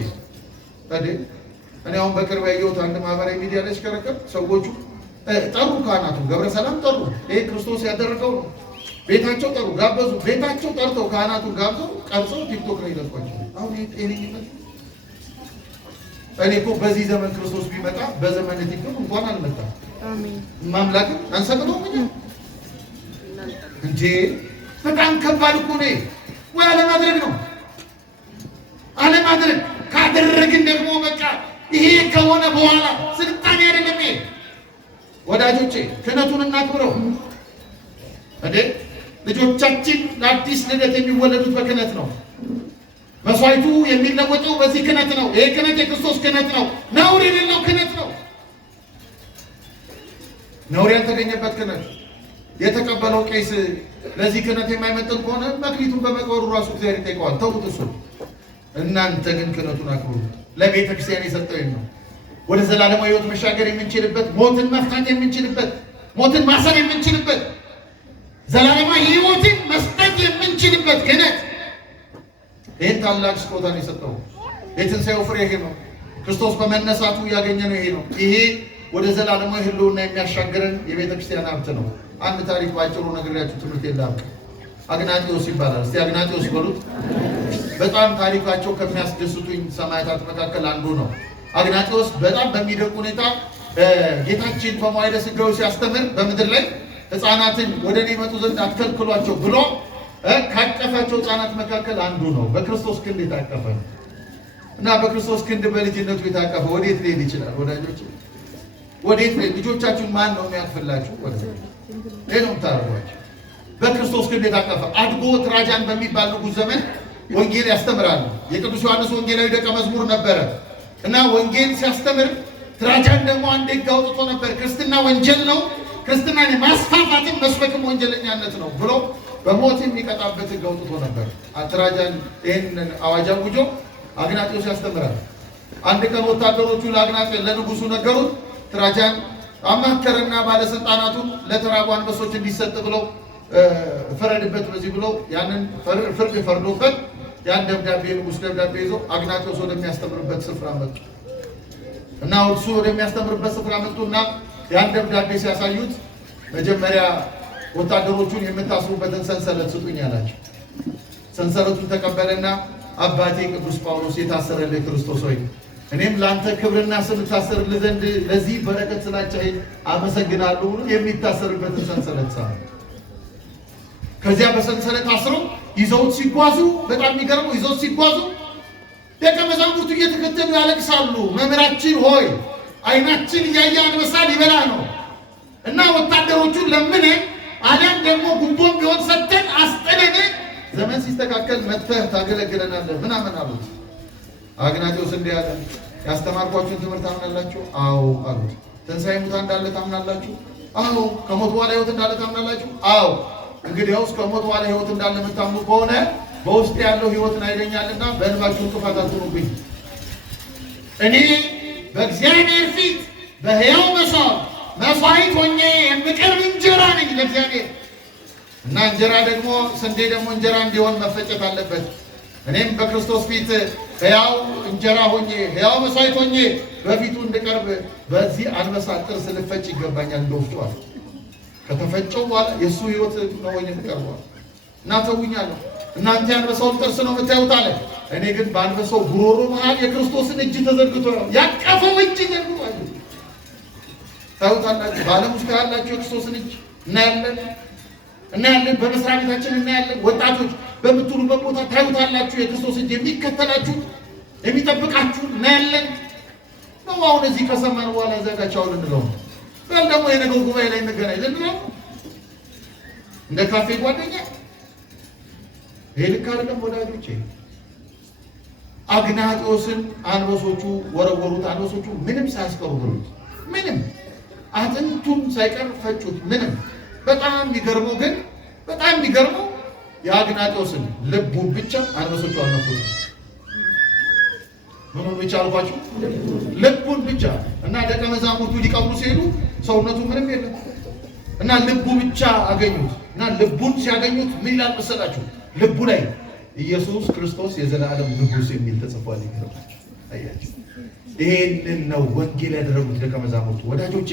እኔ አሁን በቅርብ ያየሁት አንድ ማህበራዊ ሚዲያ ላይ ሲከረከር ሰዎቹ ጠሩ፣ ካህናቱ ገብረ ሰላም ጠሩ። ይሄ ክርስቶስ ያደረገው ነው። ቤታቸው ጠሩ፣ ጋበዙ። ቤታቸው ጠርተው ካህናቱን ጋብዘው ቀርጸው ቲክቶክ ላይ ይለቋቸው። አሁን ይሄ ጤነኝነት? እኔ እኮ በዚህ ዘመን ክርስቶስ ቢመጣ በዘመን ቲክቶክ እንኳን አልመጣም። አሜን። ማምላክም አንሰቅለው እንጂ በጣም ከባድ እኮ ነው። ወይ አለማድረግ ነው። አለማድረግ ካደረግን ደግሞ በቃ ይሄ ከሆነ በኋላ ስልጣኔ አይደለም ይሄ። ወዳጆቼ ክህነቱን እናክብረው እንዴ! ልጆቻችን ለአዲስ ልደት የሚወለዱት በክህነት ነው። መስዋዕቱ የሚለወጠው በዚህ ክህነት ነው። ይሄ ክህነት የክርስቶስ ክህነት ነው። ነውር የሌለው ክህነት ነው። ነውር ያልተገኘበት ክህነት የተቀበለው ቄስ ለዚህ ክህነት የማይመጥን ከሆነ መክሊቱን በመቅበሩ ራሱ እግዚአብሔር ይጠይቀዋል። ተውት እሱ። እናንተ ግን ክህነቱን አክብሩ። ለቤተ ክርስቲያን የሰጠው ነው። ወደ ዘላለማዊ ሕይወት መሻገር የምንችልበት፣ ሞትን መፍታት የምንችልበት፣ ሞትን ማሰር የምንችልበት፣ ዘላለማዊ ሕይወትን መስጠት የምንችልበት ክህነት ይህን ታላቅ ስጦታን የሰጠው የትንሣኤው ፍሬ ይሄ ነው። ክርስቶስ በመነሳቱ ያገኘ ነው ይሄ ነው። ይሄ ወደ ዘላለማዊ ሕልውና የሚያሻግረን የቤተ ክርስቲያን ሀብት ነው። አንድ ታሪክ ባጭሩ ነግሬያችሁ ትምህርት የላም። አግናጢዎስ ይባላል። እስቲ አግናጢዎስ በሉት። በጣም ታሪካቸው ከሚያስደስቱኝ ሰማዕታት መካከል አንዱ ነው። አግናጢዎስ በጣም በሚደንቅ ሁኔታ ጌታችን በመዋዕለ ሥጋዌ ሲያስተምር በምድር ላይ ሕፃናትን ወደ እኔ ይመጡ ዘንድ አትከልክሏቸው ብሎ ካቀፋቸው ሕፃናት መካከል አንዱ ነው። በክርስቶስ ክንድ የታቀፈ እና በክርስቶስ ክንድ በልጅነቱ የታቀፈ ወዴት ሊሄድ ይችላል? ወዳጆች ወዴት ሊሄድ? ልጆቻችሁን ማን ነው የሚያቅፍላችሁ? ይሄ ነው የምታደርጓቸው። በክርስቶስ ክንድ የታቀፈ አድጎ ትራጃን በሚባል ንጉሥ ዘመን ወንጌል ያስተምራል። የቅዱስ ዮሐንስ ወንጌላዊ ደቀ መዝሙር ነበረ እና ወንጌል ሲያስተምር ትራጃን ደግሞ አንድ ሕግ አውጥቶ ነበር። ክርስትና ወንጀል ነው፣ ክርስትናን ማስፋፋትም መስበክም ወንጀለኛነት ነው ብሎ በሞት የሚቀጣበት ሕግ አውጥቶ ነበር። ትራጃን ይህንን አዋጅ አውጆ አግናጢዎስ ያስተምራል። አንድ ቀን ወታደሮቹ ለንጉሱ ነገሩት። ትራጃን አማከረና ባለስልጣናቱን ለተራቡ አንበሶች እንዲሰጥ ብለው ፍረድበት በዚህ ብለው ያንን ፍርድ ፈርዶበት ያን ደብዳቤ ንጉሥ ደብዳቤ ይዞ አግናጢዎስ ወደሚያስተምርበት ስፍራ መጡ እና እሱ ወደሚያስተምርበት ስፍራ መጡና ያን ደብዳቤ ሲያሳዩት መጀመሪያ ወታደሮቹን የምታስሩበትን ሰንሰለት ስጡኝ አላቸው። ሰንሰለቱን ተቀበለና አባቴ ቅዱስ ጳውሎስ የታሰረልህ ክርስቶስ ሆይ እኔም ለአንተ ክብርና ስም ታሰርልህ ዘንድ ለዚህ በረከት ስላቻኸኝ አመሰግናለሁ ብሎ የሚታሰርበትን ሰንሰለት ሳለ ከዚያ በሰንሰለት አስረው ይዘውት ሲጓዙ በጣም የሚገርመው ይዘውት ሲጓዙ ደቀ መዛሙርቱ እየተከተሉ ያለቅሳሉ። መምህራችን ሆይ ዓይናችን እያየ አንበሳ ሊበላ ነው እና ወታደሮቹን ለምነን አሊያም ደግሞ ጉቦም ቢሆን ሰጥተን አስጥለን ዘመን ሲስተካከል መጥተህ ታገለግለናለህ ምናምን አሉት። አግናጢዎስ እንዲህ አለ፣ ያስተማርኳችሁን ትምህርት ታምናላችሁ? አዎ አሉት። ትንሣኤ ሙታን እንዳለ ታምናላችሁ? አዎ። ከሞት በኋላ ሕይወት እንዳለ ታምናላችሁ? አዎ። እንግዲያውስ ከሞት በኋላ ሕይወት እንዳለ የምታምኑ ከሆነ በውስጥ ያለው ሕይወትን አይለኛልና በእንባችሁ እንቅፋት አትሁኑብኝ። እኔ በእግዚአብሔር ፊት በሕያው መስዋዕት ሆኜ የምቀርብ እንጀራ ነኝ ለእግዚአብሔር እና እንጀራ ደግሞ ስንዴ ደግሞ እንጀራ እንዲሆን መፈጨት አለበት። እኔም በክርስቶስ ፊት ሕያው እንጀራ ሆኜ ሕያው መስዋዕት ሆኜ በፊቱ እንድቀርብ በዚህ አንበሳ ጥርስ ልፈጭ ይገባኛል። እንደወፍጫዋል ከተፈጨው በኋላ የእሱ ሕይወት ነው ወይ የምቀርበዋል እና ተውኛለሁ። እናንተ የአንበሳውን ጥርስ ነው የምታዩት አለ። እኔ ግን በአንበሳው ጉሮሮ መሃል የክርስቶስን እጅ ተዘርግቶ ነው ያቀፈው እጅ ዘርግቷል። ታዩታላችሁ። በዓለም ውስጥ ያላችሁ የክርስቶስን እጅ እናያለን። በመስሪያ ቤታችን እናያለን። ወጣቶች በምትሉበት ቦታ ታዩታላችሁ። የክርስቶስ እጅ የሚከተላችሁ የሚጠብቃችሁ እናያለን ነው። አሁን እዚህ ከሰማን በኋላ ዘጋቻው ልንለው በል ደግሞ የነገው ጉባኤ ላይ እንገናኝ ልንለው እንደ ካፌ ጓደኛ። ይሄ ልክ አይደለም ወዳጆቼ። አግናጢዎስን አንበሶቹ ወረወሩት። አንበሶቹ ምንም ሳያስቀሩ ብሉት፣ ምንም አጥንቱን ሳይቀር ፈጩት። ምንም በጣም የሚገርመው የአግናጢዎስን ልቡን ብቻ አንበሶቹ አልነኩት። ምኑን ብቻ አልኳችሁ? ልቡን ብቻ። እና ደቀ መዛሙርቱ ሊቀብሩ ሲሄዱ ሰውነቱ ምንም የለም እና ልቡ ብቻ አገኙት። እና ልቡን ሲያገኙት ምን ይላል መሰላችሁ? ልቡ ላይ ኢየሱስ ክርስቶስ የዘላለም ንጉሥ የሚል ተጽፏል። ይገርማችሁ። አያችሁ፣ ይሄንን ነው ወንጌል ያደረጉት ደቀ መዛሙርቱ። ወዳጆቼ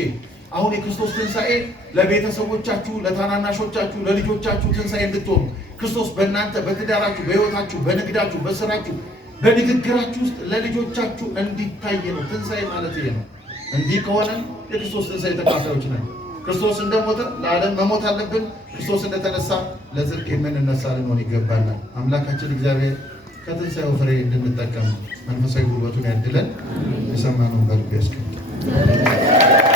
አሁን የክርስቶስ ትንሣኤ ለቤተሰቦቻችሁ፣ ለታናናሾቻችሁ፣ ለልጆቻችሁ ትንሣኤ እንድትሆኑ ክርስቶስ በእናንተ በትዳራችሁ፣ በሕይወታችሁ፣ በንግዳችሁ፣ በስራችሁ፣ በንግግራችሁ ውስጥ ለልጆቻችሁ እንዲታይ ነው። ትንሣኤ ማለት ይሄ ነው። እንዲህ ከሆነ የክርስቶስ ትንሣኤ ተካፋዮች ነን። ክርስቶስ እንደሞተ ለዓለም መሞት አለብን። ክርስቶስ እንደተነሳ ለጽድቅ የምንነሳ ልንሆን ይገባናል። አምላካችን እግዚአብሔር ከትንሣኤው ፍሬ እንድንጠቀም መንፈሳዊ ጉልበቱን ያድለን። የሰማነውን በልቡ ያስቀምጥ።